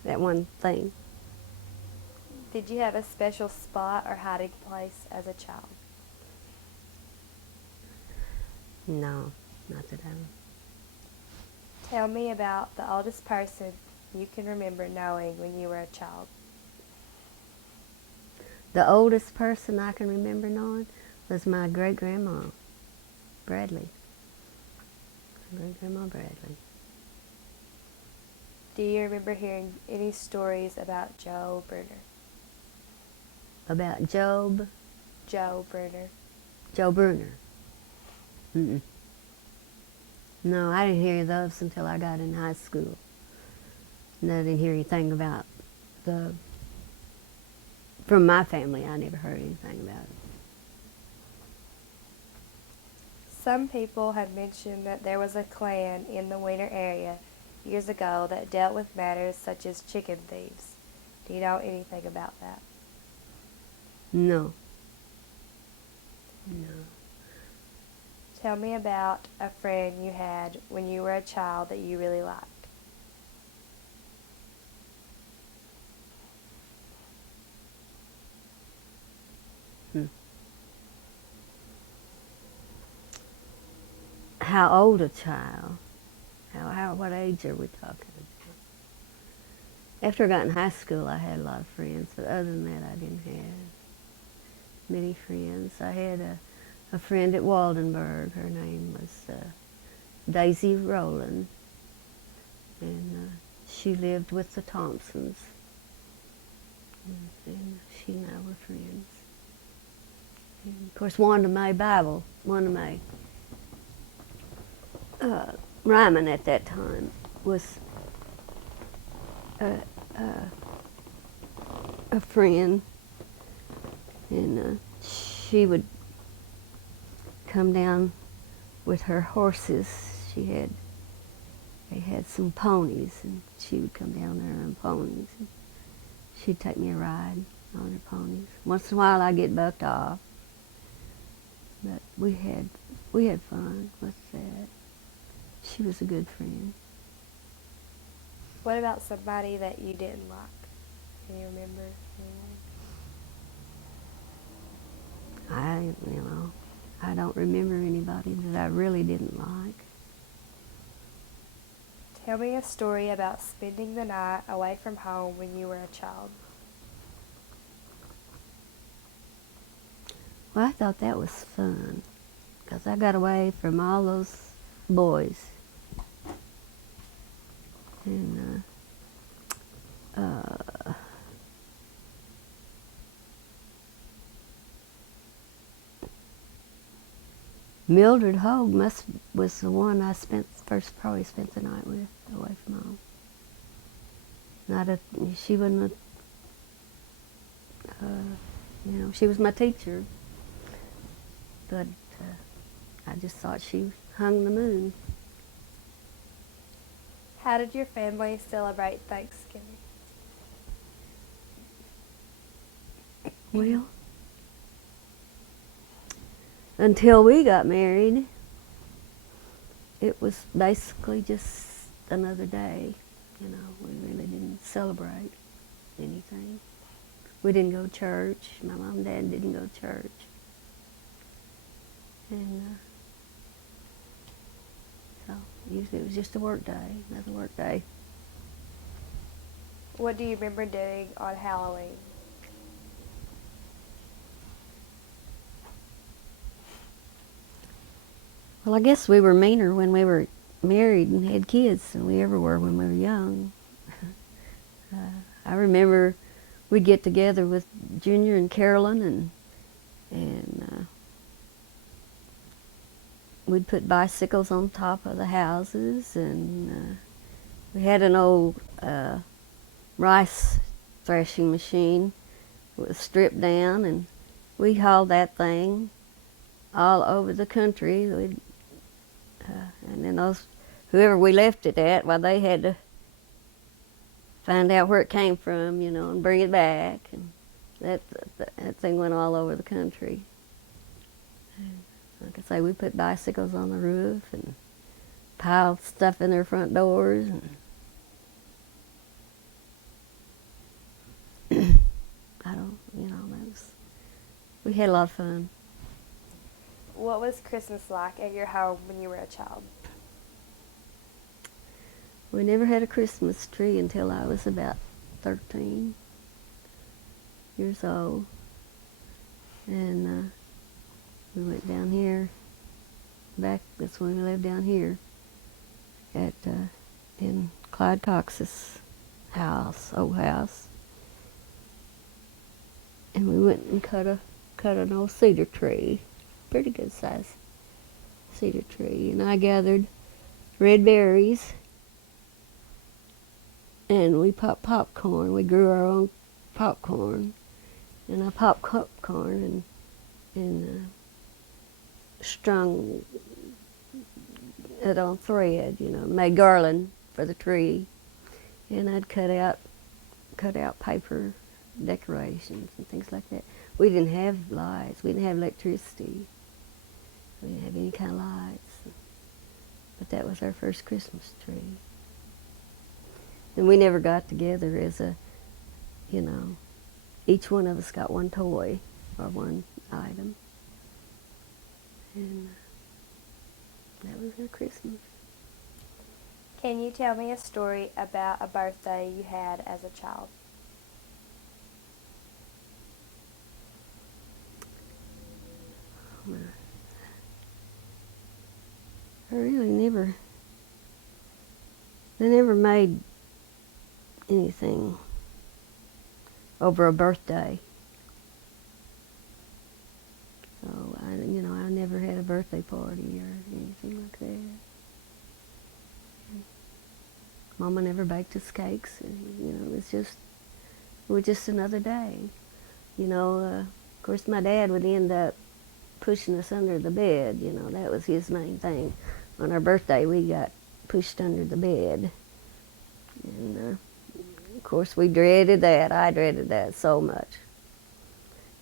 that one thing. Did you have a special spot or hiding place as a child? No, not that I know. Tell me about the oldest person you can remember knowing when you were a child. The oldest person I can remember knowing was my great-grandma, Bradley. Great-grandma Bradley. Do you remember hearing any stories about Joe Bruner? About Job? Joe Bruner. Joe Bruner. Mm-mm. No, I didn't hear those until I got in high school. And I didn't hear anything about from my family. I never heard anything about it. Some people have mentioned that there was a clan in the Wiener area years ago that dealt with matters such as chicken thieves. Do you know anything about that? No. No. Tell me about a friend you had when you were a child that you really liked. How old a child? What age are we talking about? After I got in high school, I had a lot of friends, but other than that, I didn't have many friends. I had a friend at Waldenburg. Her name was Daisy Rowland, and she lived with the Thompsons, and she and I were friends. And of course, Wanda Mae Ryman at that time was a friend, and she would come down with her horses. They had some ponies, and she would come down there on ponies. And she'd take me a ride on her ponies. Once in a while, I'd get bucked off, but we had fun with that. She was a good friend. What about somebody that you didn't like? Can you remember anyone? I don't remember anybody that I really didn't like. Tell me a story about spending the night away from home when you were a child. Well, I thought that was fun, because I got away from all those boys. And Mildred Hogue was the one I probably spent the night with, away from home. She wasn't she was my teacher, but I just thought she hung the moon. How did your family celebrate Thanksgiving? Well, until we got married, it was basically just another day. We really didn't celebrate anything. We didn't go to church. My mom and dad didn't go to church. And so usually it was just a work day, another work day. What do you remember doing on Halloween? Well, I guess we were meaner when we were married and had kids than we ever were when we were young. I remember we'd get together with Junior and Carolyn, and we'd put bicycles on top of the houses, and we had an old rice threshing machine. It was stripped down, and we hauled that thing all over the country. And then whoever we left it at, well, they had to find out where it came from, and bring it back. And that thing went all over the country. And like I say, we put bicycles on the roof and piled stuff in their front doors. And we had a lot of fun. What was Christmas like at your home when you were a child? We never had a Christmas tree until I was about 13 years old. And we went down here, that's when we lived down here, in Clyde Cox's old house. And we went and cut an old cedar tree, pretty good size cedar tree. And I gathered red berries, and we popped popcorn. We grew our own popcorn, and I popped popcorn and strung it on thread, made garland for the tree. And I'd cut out paper decorations and things like that. We didn't have lights. We didn't have electricity. We didn't have any kind of lights. But that was our first Christmas tree. And we never got together as each one of us got one toy or one item. And that was our Christmas. Can you tell me a story about a birthday you had as a child? I really they never made anything over a birthday. So I never had a birthday party or anything like that. Mama never baked us cakes. It was just another day. Of course, my dad would end up pushing us under the bed. That was his main thing. On our birthday, we got pushed under the bed. And, of course, we dreaded that. I dreaded that so much.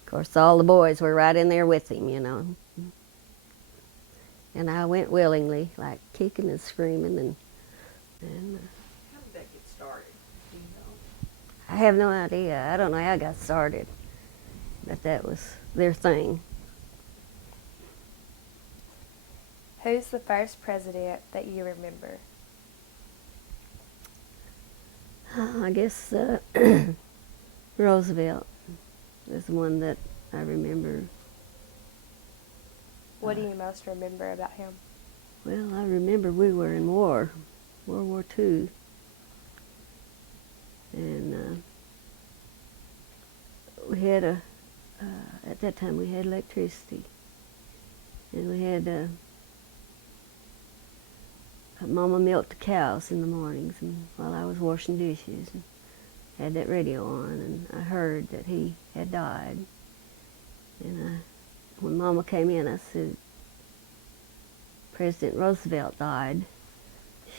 Of course, all the boys were right in there with him, And I went willingly, like kicking and screaming. And How did that get started? Do you know? I have no idea. I don't know how it got started. But that was their thing. Who's the first president that you remember? I guess Roosevelt is the one that I remember. What do you most remember about him? Well, I remember we were in World War II. And we had at that time we had electricity. And we had Mama milked the cows in the mornings, and while I was washing dishes, and had that radio on, and I heard that he had died. And when Mama came in, I said, President Roosevelt died.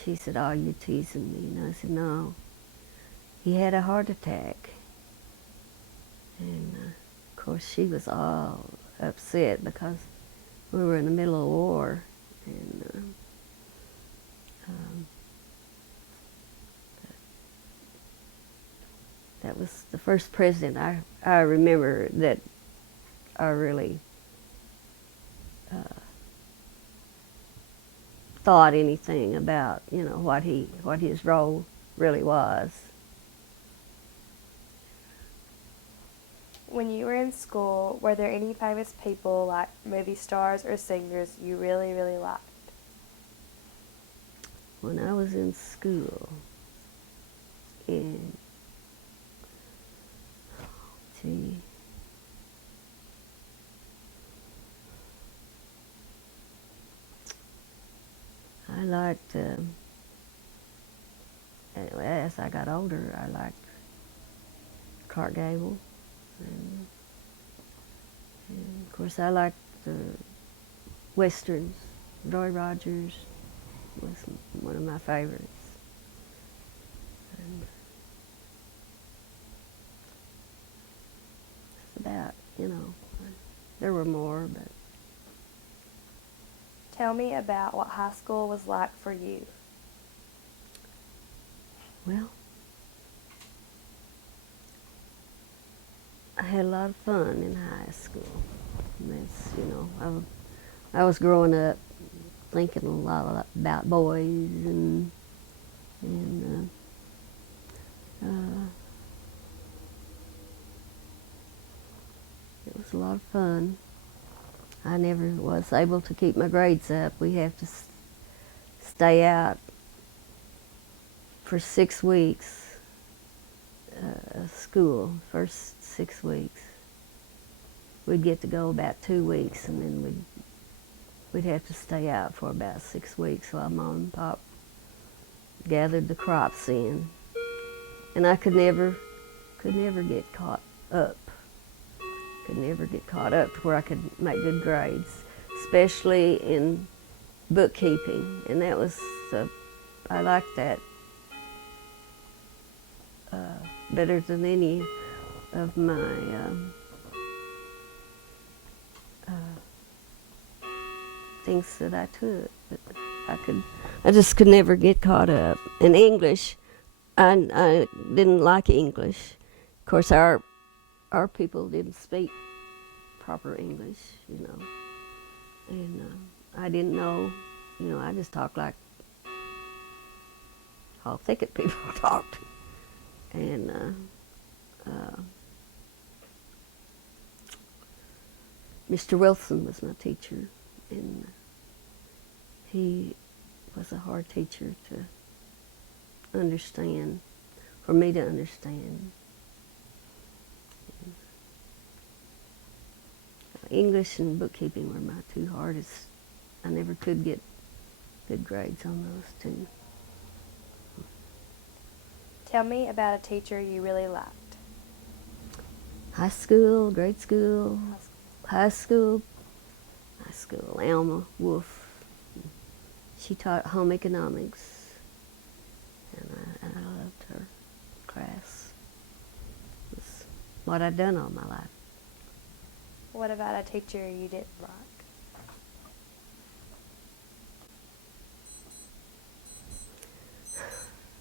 She said, "Oh, you're teasing me." And I said, "No, he had a heart attack." And of course, she was all upset because we were in the middle of war, and that was the first president I remember that I really thought anything about, what his role really was. When you were in school, were there any famous people like movie stars or singers you really, really liked? when I was in school, in, gee, I liked, as I got older, I liked Clark Gable. And of course, I liked the westerns. Roy Rogers was one of my favorites. And that's about, there were more, but Tell me about what high school was like for you. well, I had a lot of fun in high school. And that's, I was growing up thinking a lot about boys and it was a lot of fun. I never was able to keep my grades up. We have to stay out for 6 weeks of school, first 6 weeks. We'd get to go about 2 weeks, and then we'd have to stay out for about 6 weeks while Mom and Pop gathered the crops in. And I could never get caught up. Could never get caught up to where I could make good grades, especially in bookkeeping. And that was, I liked that better than any of my things that I took. But I just could never get caught up. In English, I didn't like English. Of course, our people didn't speak proper English, and I didn't know, I just talked like all thicket people talked. And Mr. Wilson was my teacher, and he was a hard teacher to understand, for me to understand. English and bookkeeping were my two hardest. I never could get good grades on those two. Tell me about a teacher you really liked. High school, grade school, high school, Alma Wolf. She taught home economics, and I loved her class. It was what I'd done all my life. What about a teacher you didn't like?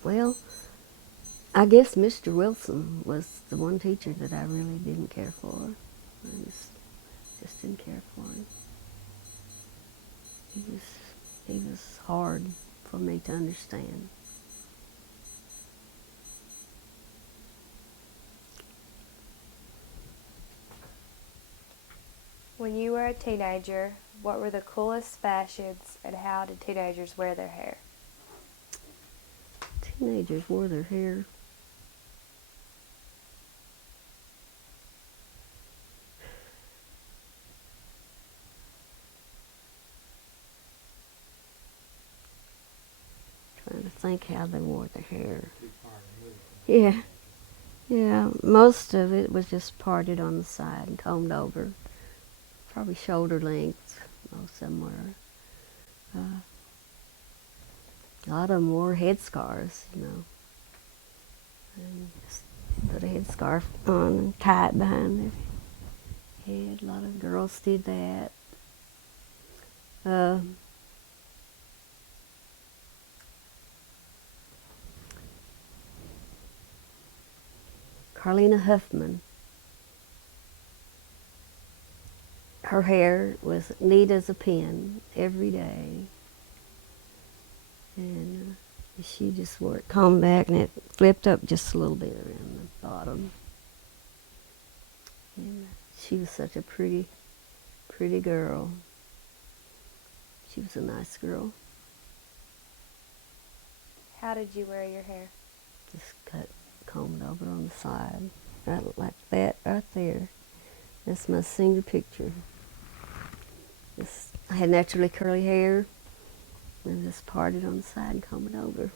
Well, I guess Mr. Wilson was the one teacher that I really didn't care for. I just didn't care for him. He was hard for me to understand. When you were a teenager, what were the coolest fashions and how did teenagers wear their hair? Teenagers wore their hair. Trying to think how they wore their hair. Yeah. Yeah, most of it was just parted on the side and combed over. Probably shoulder length, most of them were. A lot of them wore headscarves, And just put a headscarf on and tie it behind their head. A lot of girls did that. Carlina Huffman. Her hair was neat as a pin every day. And she just wore it combed back and it flipped up just a little bit around the bottom. And she was such a pretty girl. She was a nice girl. How did you wear your hair? Just combed over on the side, right like that right there. That's my senior picture. I had naturally curly hair, and just parted on the side and combed it over.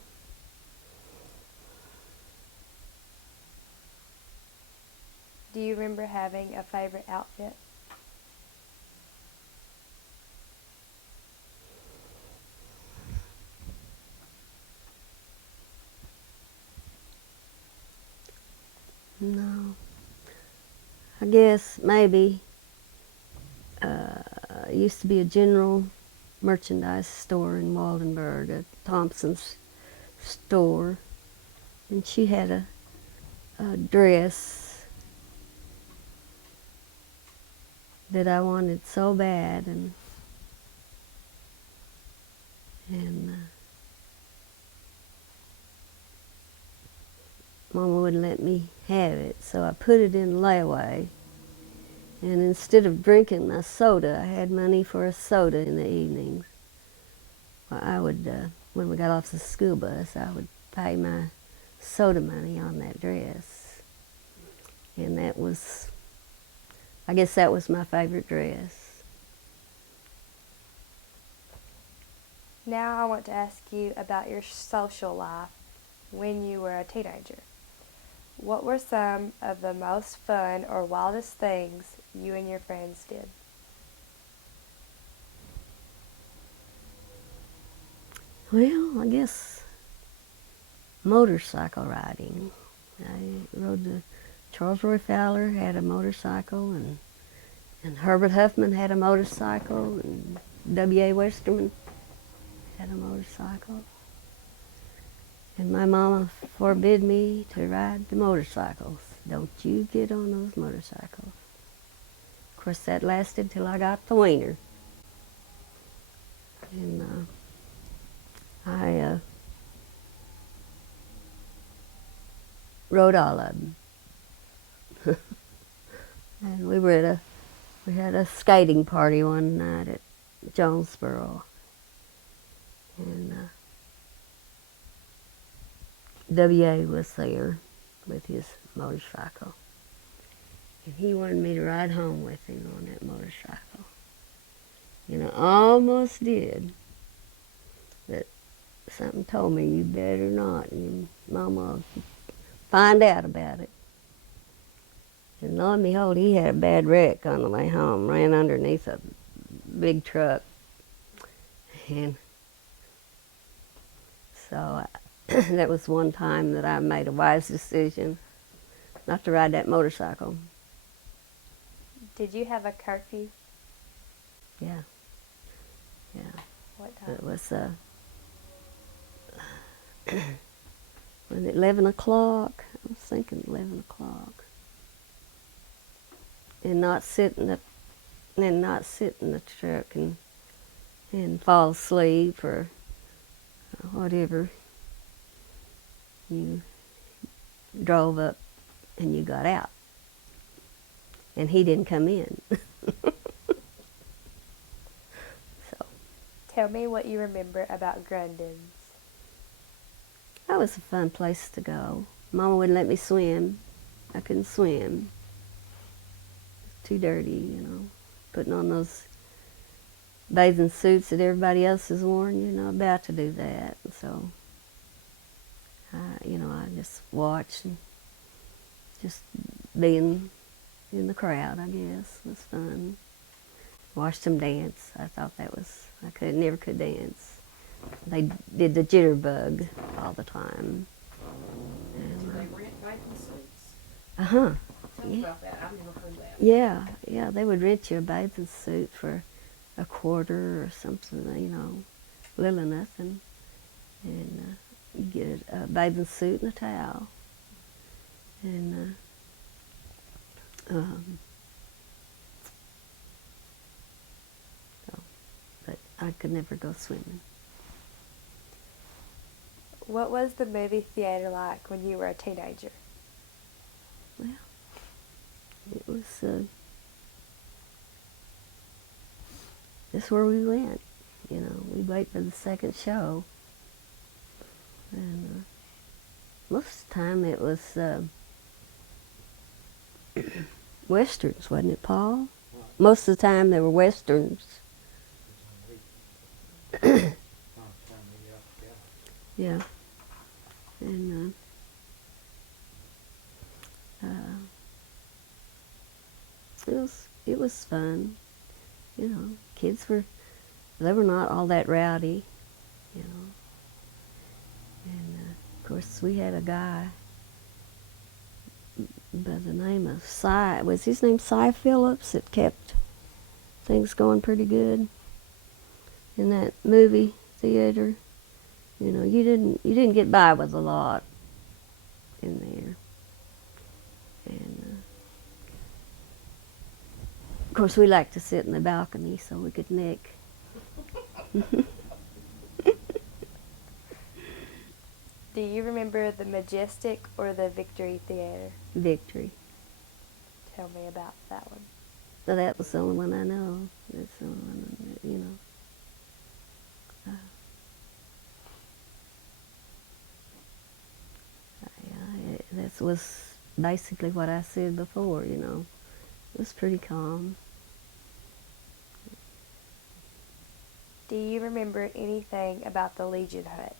Do you remember having a favorite outfit? No, I guess maybe it used to be a general merchandise store in Waldenburg, a Thompson's store, and she had a dress that I wanted so bad, and Mama wouldn't let me have it, so I put it in layaway. And instead of drinking my soda, I had money for a soda in the evenings. Well, I would, when we got off the school bus, I would pay my soda money on that dress. And that was, I guess that was my favorite dress. Now I want to ask you about your social life when you were a teenager. What were some of the most fun or wildest things you and your friends did? Well, I guess motorcycle riding. I rode Charles Roy Fowler had a motorcycle, and Herbert Huffman had a motorcycle, and W.A. Westerman had a motorcycle. And my mama forbid me to ride the motorcycles. Don't you get on those motorcycles. Of course, that lasted till I got the wiener. And I rode all of them. And we had a skating party one night at Jonesboro. And W.A. was there with his motorcycle. And he wanted me to ride home with him on that motorcycle. And I almost did. But something told me, you better not. And your mama will find out about it. And lo and behold, he had a bad wreck on the way home, ran underneath a big truck. And so that was one time that I made a wise decision not to ride that motorcycle. Did you have a curfew? Yeah. What time? It was when 11 o'clock. I was thinking 11 o'clock. And not sit in the truck and fall asleep or whatever. You drove up and you got out. And he didn't come in. So Tell me what you remember about Grundon's. that was a fun place to go. Mama wouldn't let me swim. I couldn't swim. Too dirty, you know. Putting on those bathing suits that everybody else has worn, you're not about to do that. And so, I just watched and just being in the crowd, I guess, was fun. Watched them dance. I thought that was, never could dance. They did the jitterbug all the time. Do they rent bathing suits? Uh-huh. Tell me Yeah. about that. I've never heard that. Yeah, they would rent you a bathing suit for a quarter or something, little or nothing. And you get a bathing suit and a towel. And but I could never go swimming. What was the movie theater like when you were a teenager? Well, it was that's where we went. We'd wait for the second show. And most of the time it was westerns, wasn't it, Paul? What? Most of the time they were westerns. It's on repeat. Oh, time we got together. Yeah. And it was fun. You know, kids they were not all that rowdy, you know. And of course we had a guy by the name of was his name Cy Phillips, that kept things going pretty good in that movie theater. You know, you didn't get by with a lot in there. And of course we liked to sit in the balcony so we could nick. Do you remember the Majestic or the Victory Theater? Victory. Tell me about that one. So that was the only one I know. That's the only one, you know. That was basically what I said before, you know. It was pretty calm. Do you remember anything about the Legion Hut?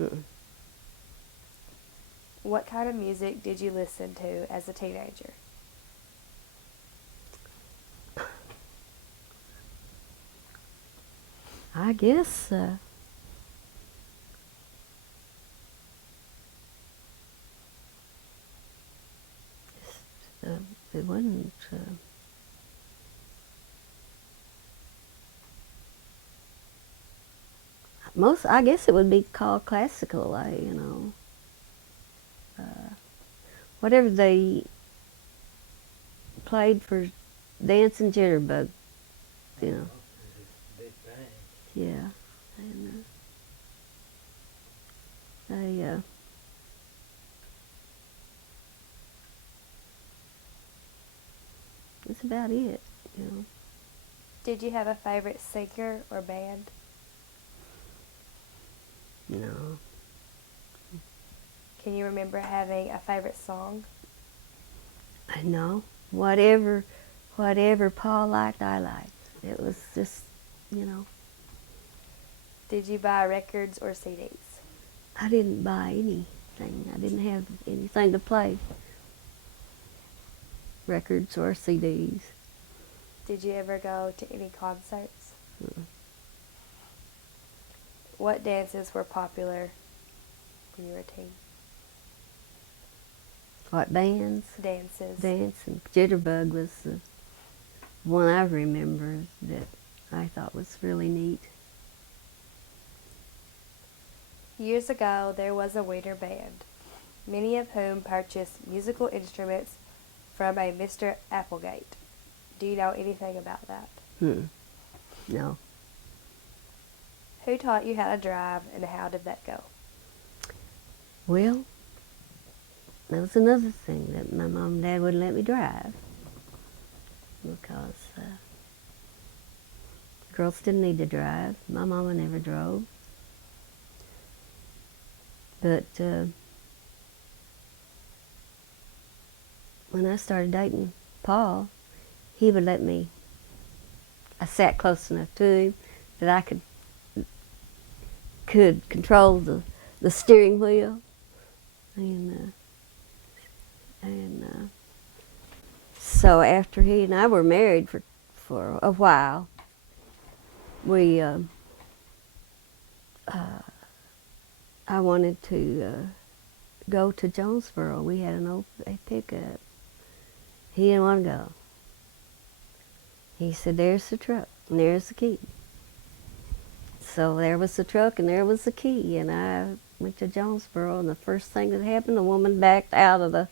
Mm-mm. What kind of music did you listen to as a teenager? I guess it wasn't. I guess it would be called classical, you know. Whatever they played for dance and jitterbug, you know. Big bang. Yeah, and that's about it, you know. Did you have a favorite singer or band? No. Can you remember having a favorite song? No. Whatever Paul liked, I liked. It was just, you know. Did you buy records or CDs? I didn't buy anything. I didn't have anything to play. Records or CDs. Did you ever go to any concerts? Mm. What dances were popular when you were a teen? What bands? Dances. Dance and Jitterbug was the one I remember that I thought was really neat. Years ago, there was a winter band, many of whom purchased musical instruments from a Mr. Applegate. Do you know anything about that? No. Who taught you how to drive, and how did that go? Well, that was another thing, that my mom and dad wouldn't let me drive because girls didn't need to drive. My mama never drove. But when I started dating Paul, he would let me. I sat close enough to him that I could control the steering wheel, and so after he and I were married for a while, we I wanted to go to Jonesboro. We had an old pickup. He didn't want to go. He said, "There's the truck, and there's the key." So there was the truck, and there was the key, and I went to Jonesboro, and the first thing that happened, the woman backed out of the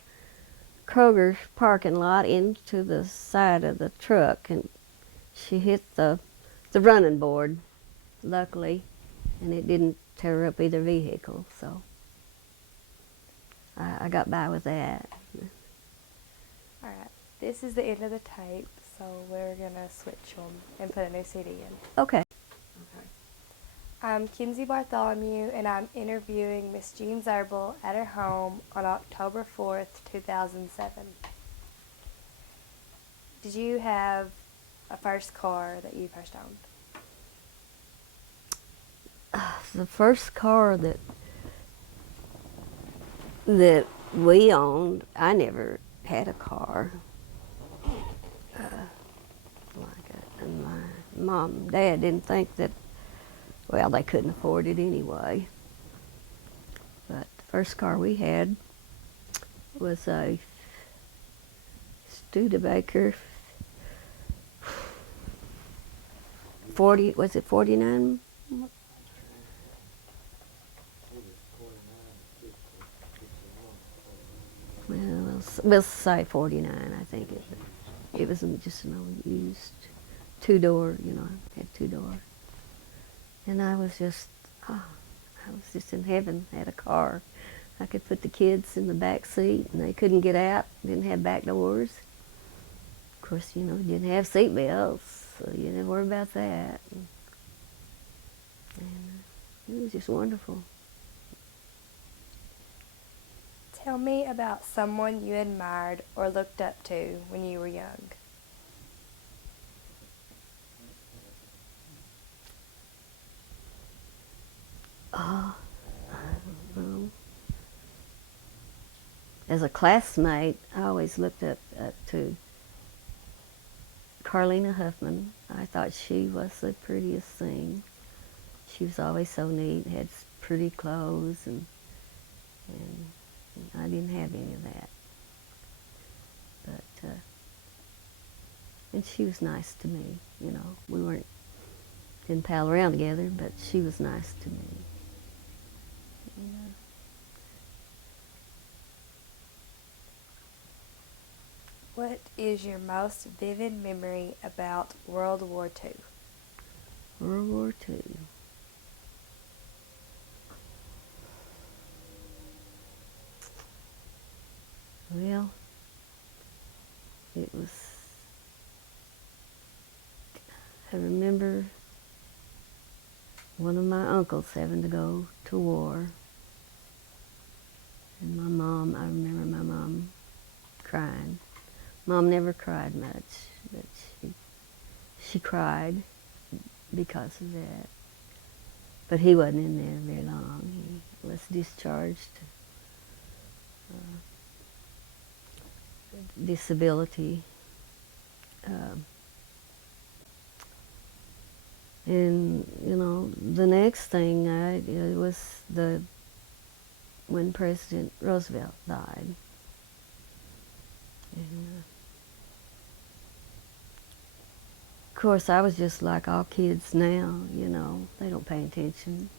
Kroger's parking lot into the side of the truck, and she hit the running board, luckily, and it didn't tear up either vehicle, so I got by with that. Alright, this is the end of the tape, so we're going to switch them and put a new CD in. Okay. Okay. I'm Kinsey Bartholomew, and I'm interviewing Miss Jean Zirbel at her home on October 4th, 2007. Did you have a first car that you first owned? The first car that we owned, I never had a car like it. And my mom and dad didn't think that, well, they couldn't afford it anyway. But the first car we had was a Studebaker 40, was it 49? Well, we'll say 49, I think. It was just an old used two-door, had two-door. And I was just in heaven, had a car. I could put the kids in the back seat and they couldn't get out, didn't have back doors. Of course, didn't have seat belts, so you didn't worry about that. And it was just wonderful. Tell me about someone you admired or looked up to when you were young. I don't know. As a classmate, I always looked up to Carlina Huffman. I thought she was the prettiest thing. She was always so neat, had pretty clothes, and I didn't have any of that. But and she was nice to me. We didn't pal around together, but she was nice to me. What is your most vivid memory about World War II? World War II. Well, it was, I remember one of my uncles having to go to war. And I remember my mom crying. Mom never cried much, but she cried because of that. But he wasn't in there very long. He was discharged. Disability. And the next thing it was when President Roosevelt died. And, of course, I was just like all kids now, they don't pay attention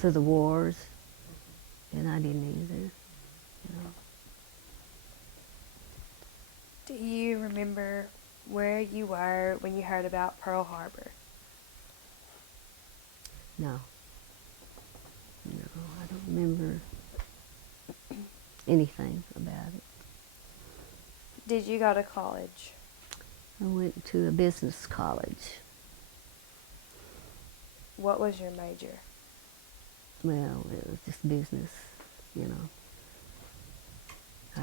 to the wars, and I didn't either. Do you remember where you were when you heard about Pearl Harbor? No, I don't remember anything about it. Did you go to college? I went to a business college. What was your major? Well, it was just business,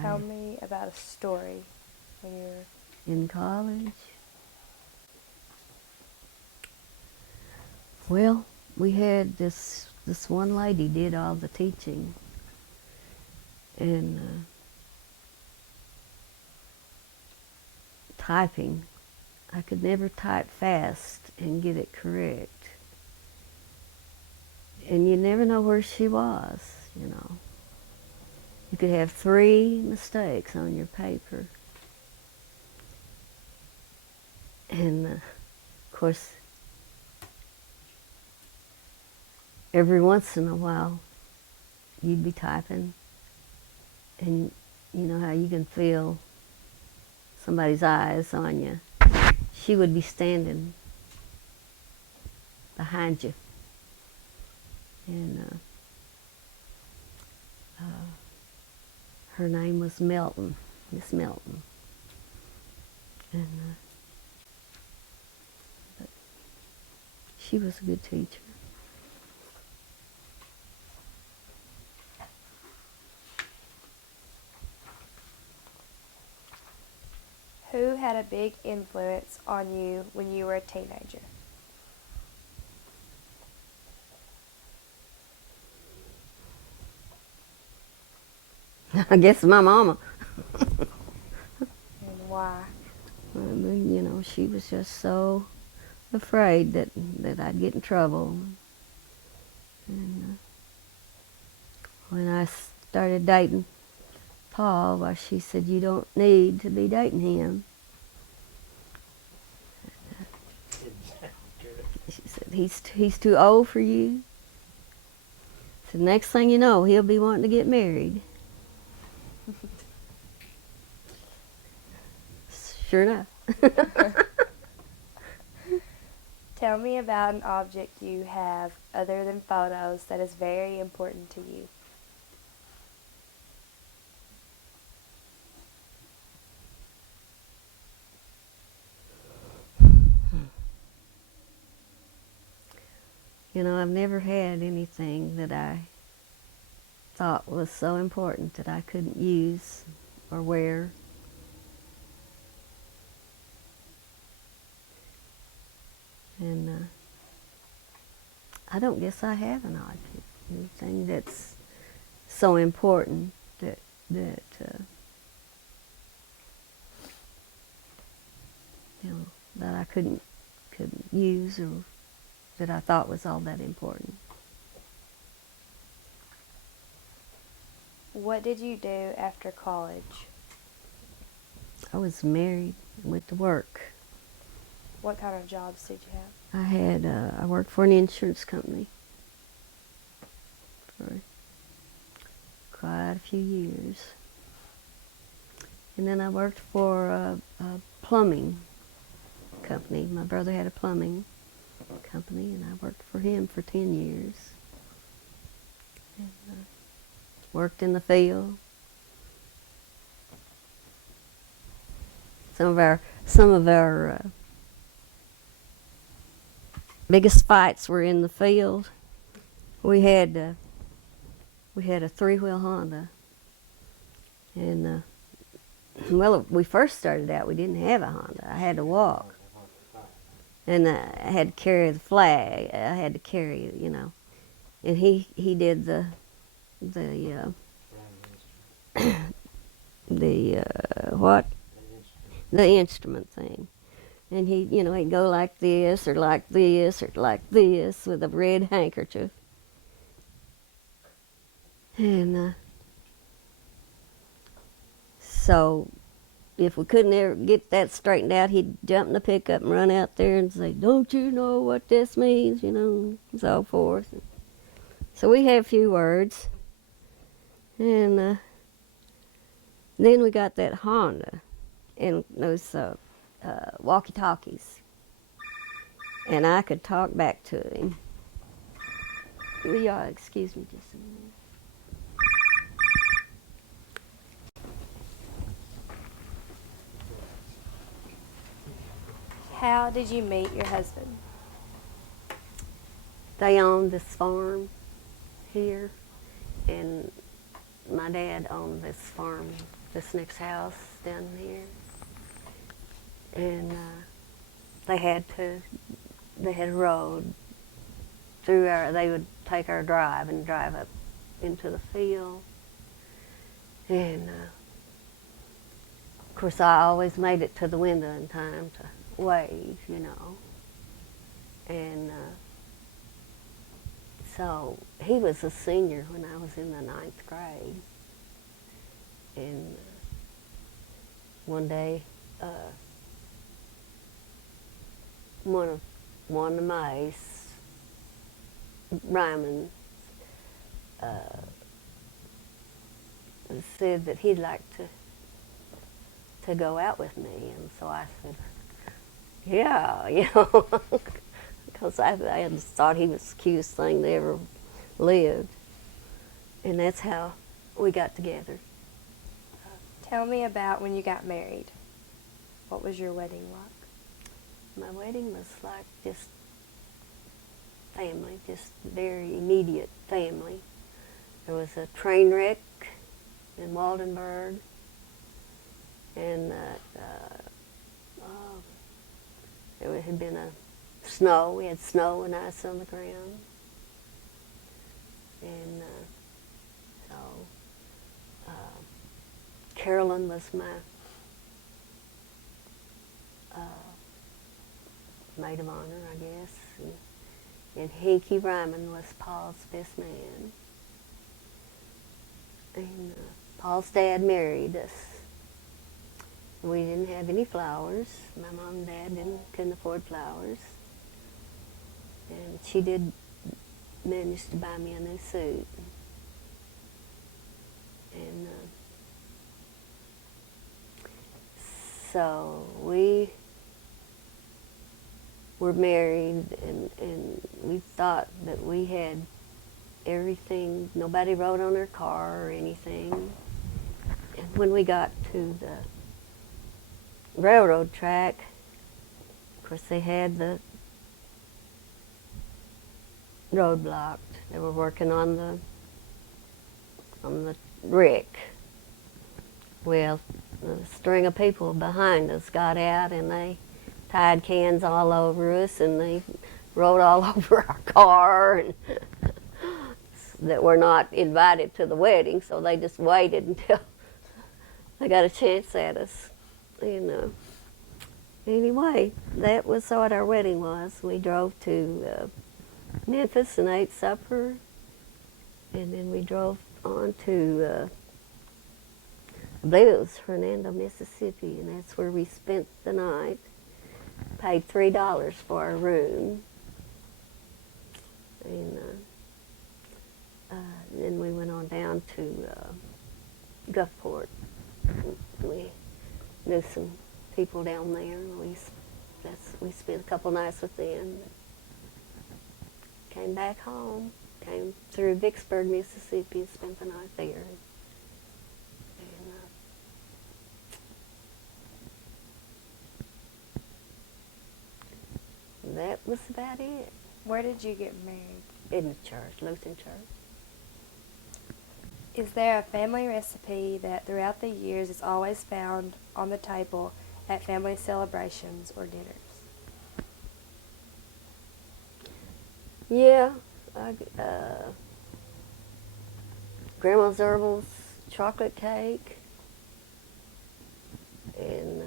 Tell me about a story when you were in college. Well, we had this one lady did all the teaching, and typing. I could never type fast and get it correct. And you never know where she was, You could have 3 mistakes on your paper. And, of course, every once in a while, you'd be typing, and you know how you can feel somebody's eyes on you. She would be standing behind you. And her name was Melton, Miss Melton. And but she was a good teacher. Who had a big influence on you when you were a teenager? I guess my mama. And why? You know, she was just so afraid that I'd get in trouble. And when I started dating Paul, well, she said, "You don't need to be dating him." She said, "He's too old for you." So next thing you know, he'll be wanting to get married. Sure enough. Tell me about an object you have other than photos that is very important to you. You know, I've never had anything that I thought was so important that I couldn't use or wear. And I don't guess I have an object, anything that's so important that you know, that I couldn't use, or that I thought was all that important. What did you do after college? I was married and went to work. What kind of jobs did you have? I worked for an insurance company for quite a few years. And then I worked for a plumbing company. My brother had a plumbing company, and I worked for him for 10 years. And worked in the field. Some of our biggest fights were in the field. We had a 3-wheel Honda, and well, we first started out, we didn't have a Honda. I had to walk, and I had to carry the flag. I had to carry, you know, and he did the what? The instrument thing. And he, you know, he'd go like this or like this or like this with a red handkerchief. And so if we couldn't ever get that straightened out, he'd jump in the pickup and run out there and say, "Don't you know what this means?" You know, and so forth. So we had a few words. And then we got that Honda and those walkie-talkies. And I could talk back to him. Will y'all excuse me just a minute? How did you meet your husband? They owned this farm here, and my dad owned this farm, this next house down here. And they had a road through they would take our drive and drive up into the field. And of course I always made it to the window in time to wave, you know. And so he was a senior when I was in the 9th grade. And one day, one of my Ryman said that he'd like to go out with me, and so I said, "Yeah," you know, because I just thought he was the cutest thing that ever lived, and that's how we got together. Tell me about when you got married. What was your wedding like? My wedding was like just family, just very immediate family. There was a train wreck in Waldenburg, and There had been a snow. We had snow and ice on the ground. And so Carolyn was my maid of honor, I guess. And Hinky Ryman was Paul's best man. And Paul's dad married us. We didn't have any flowers. My mom and dad couldn't afford flowers. And she did manage to buy me a new suit. And so we were married, and we thought that we had everything. Nobody rode on our car or anything. And when we got to the railroad track, of course they had the road blocked. They were working on the wreck. Well, a string of people behind us got out, and they tied cans all over us, and they rode all over our car, and that were not invited to the wedding, so they just waited until they got a chance at us. Anyway, that was what our wedding was. We drove to Memphis and ate supper, and then we drove on to I believe it was Hernando, Mississippi, and that's where we spent the night. Paid $3 for our room, and then we went on down to Gulfport. We knew some people down there, and we spent a couple nights with them. Came back home, came through Vicksburg, Mississippi, and spent the night there. And that was about it. Where did you get married? In the church, Lutheran church. Is there a family recipe that throughout the years is always found on the table at family celebrations or dinners? Yeah. Grandma Zirbel's chocolate cake, and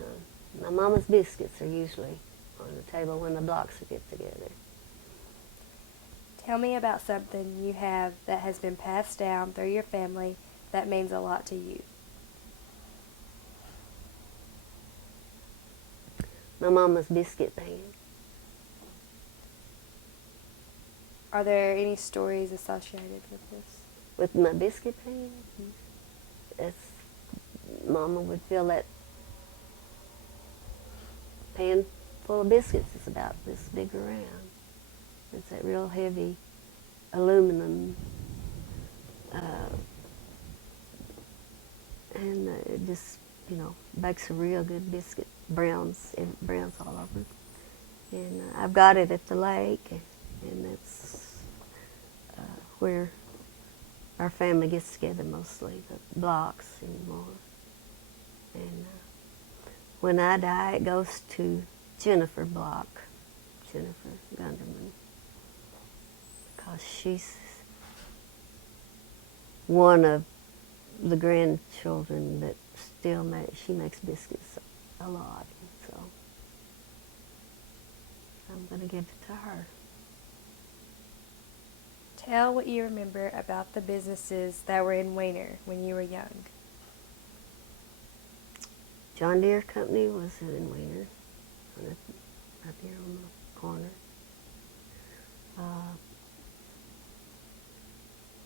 my mama's biscuits are usually on the table when the blocks get together. Tell me about something you have that has been passed down through your family that means a lot to you. My mama's biscuit pan. Are there any stories associated with this? With my biscuit pan? Mama would fill that pan full of biscuits. It's about this big around. It's that real heavy aluminum, and it just, bakes a real good biscuit, browns all over. And I've got it at the lake, and that's where our family gets together mostly, the blocks anymore. And when I die, it goes to Jennifer Block, Jennifer Gunderman, because she's one of the grandchildren that still she makes biscuits a lot, so I'm going to give it to her. Tell what you remember about the businesses that were in Weiner when you were young. John Deere Company was in Weiner, right there on the corner.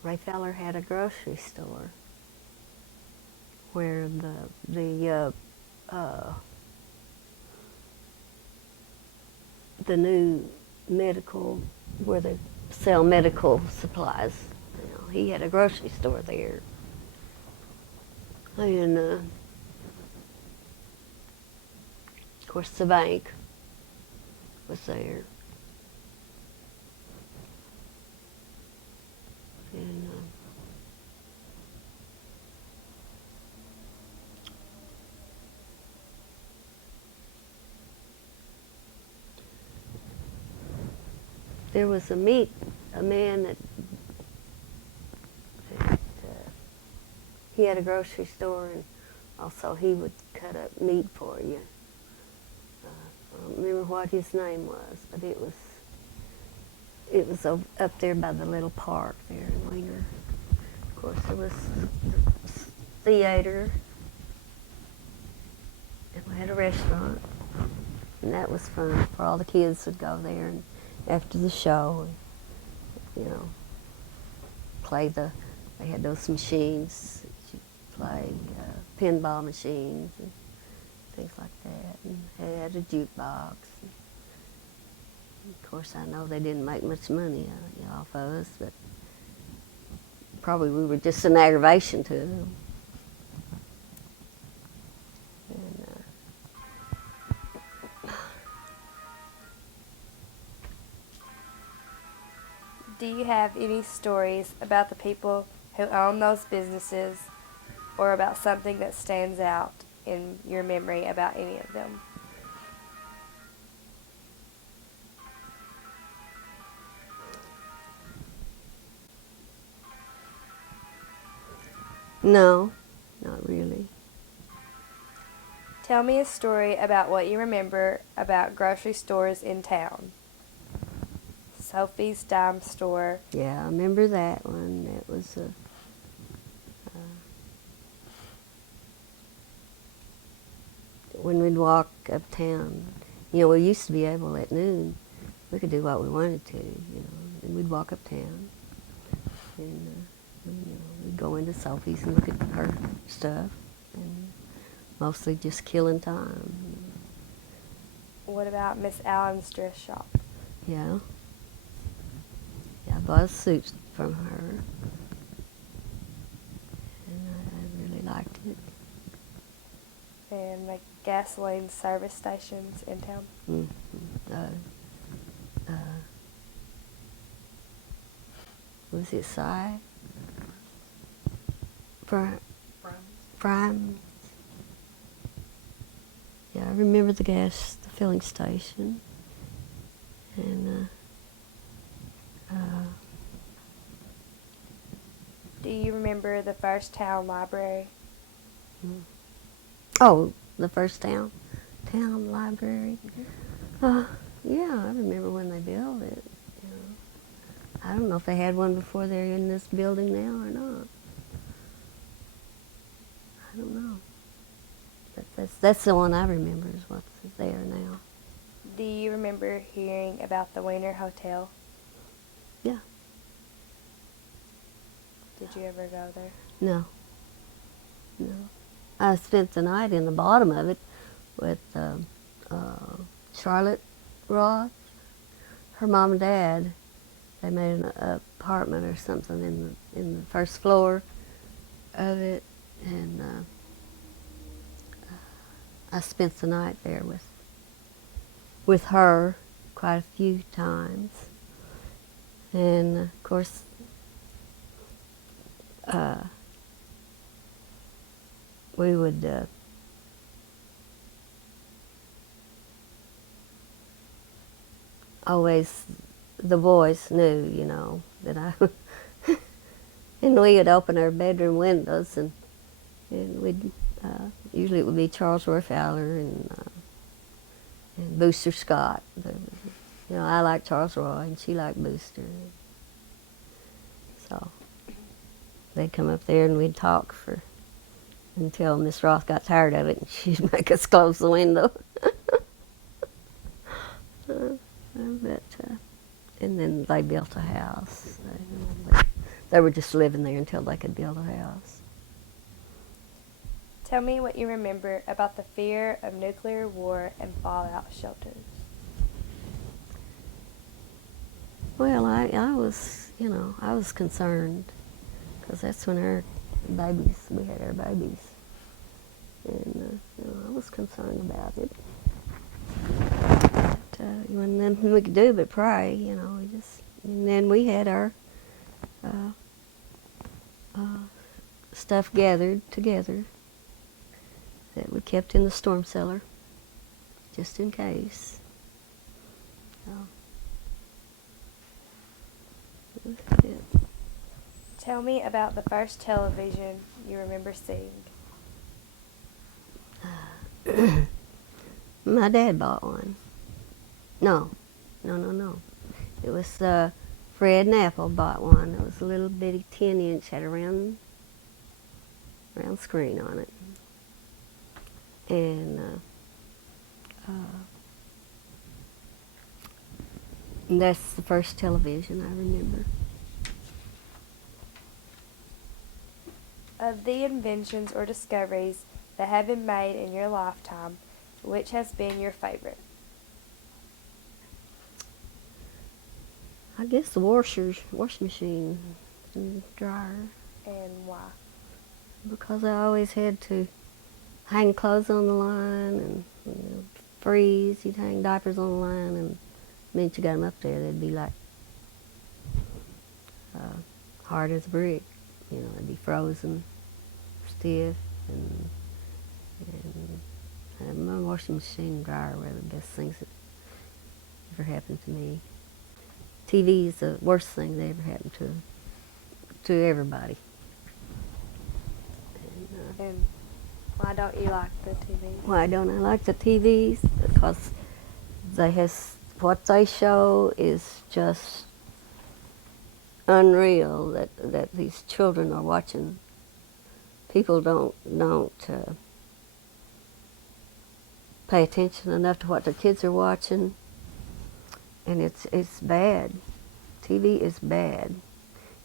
Ray Feller had a grocery store where the new medical, where they sell medical supplies. He had a grocery store there. And of course the bank was there. And there was a man that he had a grocery store, and also he would cut up meat for you. I don't remember what his name was, but it was up there by the little park there in Wiener. Of course, there was the theater, and we had a restaurant, and that was fun. For all the kids would go there, and after the show, and, you know, they had those machines that you play, pinball machines and things like that, and they had a jukebox. And of course, I know they didn't make much money off of us, but probably we were just an aggravation to them. And, Do you have any stories about the people who own those businesses, or about something that stands out in your memory about any of them? no, not really. Tell me a story about what you remember about grocery stores in town. Sophie's Dime Store. Yeah, I remember that one. It was when we'd walk uptown. You know, we used to be able at noon. We could do what we wanted to, you know. And we'd walk uptown, and we'd go into Sophie's and look at her stuff, and mostly just killing time. What about Miss Allen's dress shop? Yeah. Yeah, I bought a suit from her, and I really liked it. And the gasoline service stations in town? Was it Si? Prime. Yeah, I remember the filling station, and Do you remember the first town library? oh, the first town library. Yeah, I remember when they built it. You know. I don't know if they had one before they're in this building now or not. I don't know. But that's the one I remember is what's there now. Do you remember hearing about the Wiener Hotel? Yeah. Did you ever go there? No. I spent the night in the bottom of it with Charlotte Roth, her mom and dad. They made an apartment or something in the first floor of it, and I spent the night there with her quite a few times, and of course. We would always, the boys knew, you know, that and we would open our bedroom windows, and we'd, usually it would be Charles Roy Fowler and Booster Scott. You know, I liked Charles Roy and she liked Booster. So they'd come up there and we'd talk until Miss Roth got tired of it, and she'd make us close the window. And then they built a house. They were just living there until they could build a house. Tell me what you remember about the fear of nuclear war and fallout shelters. Well, I was concerned, because that's when we had our babies, and I was concerned about it. But nothing we could do but pray, you know. And then we had our stuff gathered together that we kept in the storm cellar, just in case. So, Tell me about the first television you remember seeing. My dad bought one. No. It was Fred and Apple bought one. It was a little bitty 10-inch, had a round screen on it. And that's the first television I remember. Of the inventions or discoveries that have been made in your lifetime, which has been your favorite? I guess the washing machine and dryer, And why? because I always had to hang clothes on the line and freeze. You'd hang diapers on the line, and the minute you got them up there, they'd be like hard as a brick. They'd be frozen, stiff, and my washing machine and dryer were the best things that ever happened to me. TV is the worst thing that ever happened to everybody. And why don't you like the TV? Why don't I like the TVs? Because what they show is just unreal. That these children are watching. People don't pay attention enough to what their kids are watching, and it's bad. TV is bad,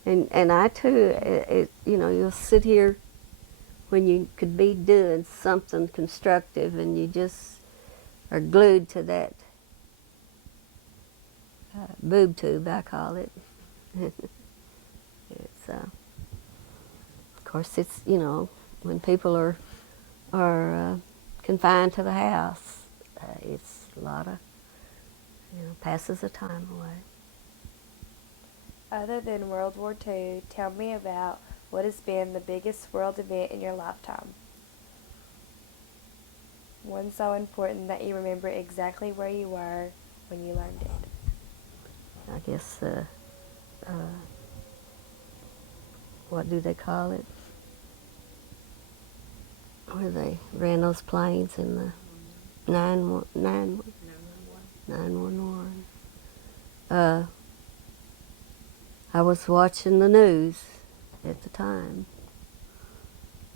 and I too. You'll sit here when you could be doing something constructive, and you just are glued to that boob tube, I call it. It's of course it's when people are confined to the house, it's a lot of passes the time away. Other than World War II, tell me about what has been the biggest world event in your lifetime. One so important that you remember exactly where you were when you learned it. I guess what do they call it? Where they ran those planes in the 911. I was watching the news at the time,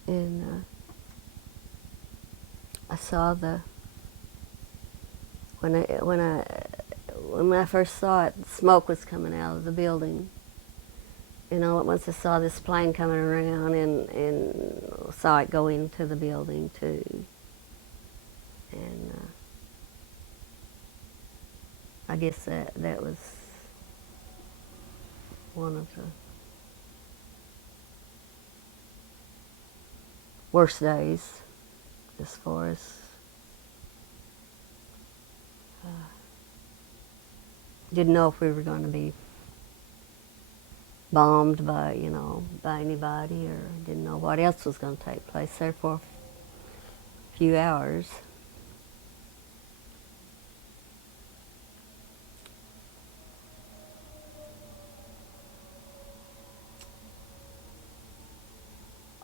and I saw when I first saw it, smoke was coming out of the building. All at once I saw this plane coming around and saw it go into the building too. And I guess that was one of the worst days as far as didn't know if we were going to be bombed by anybody, or didn't know what else was going to take place there for a few hours.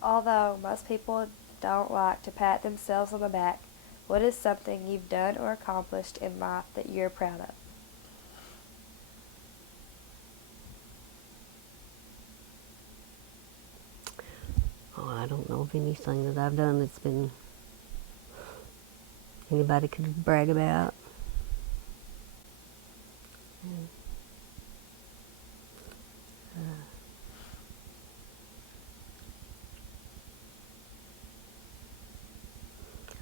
Although most people don't like to pat themselves on the back, what is something you've done or accomplished in life that you're proud of? Oh, I don't know of anything that I've done that's been anybody could brag about.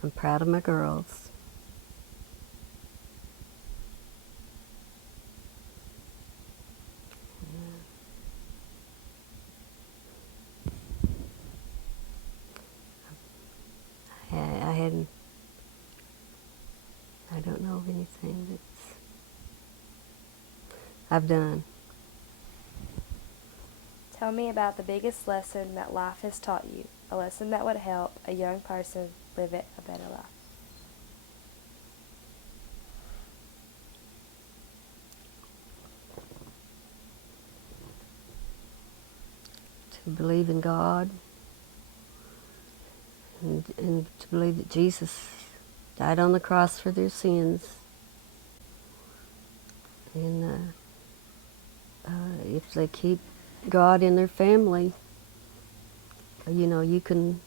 I'm proud of my girls. I don't know of anything that's I've done. Tell me about the biggest lesson that life has taught you, a lesson that would help a young person live it a better life. to believe in God, and to believe that Jesus died on the cross for their sins. And if they keep God in their family, you can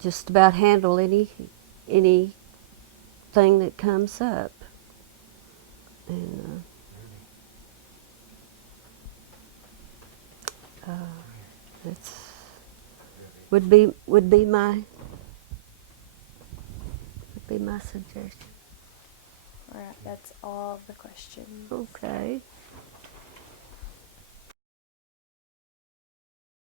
just about handle anything that comes up. And that's would be my suggestion. All right, that's all of the questions. Okay.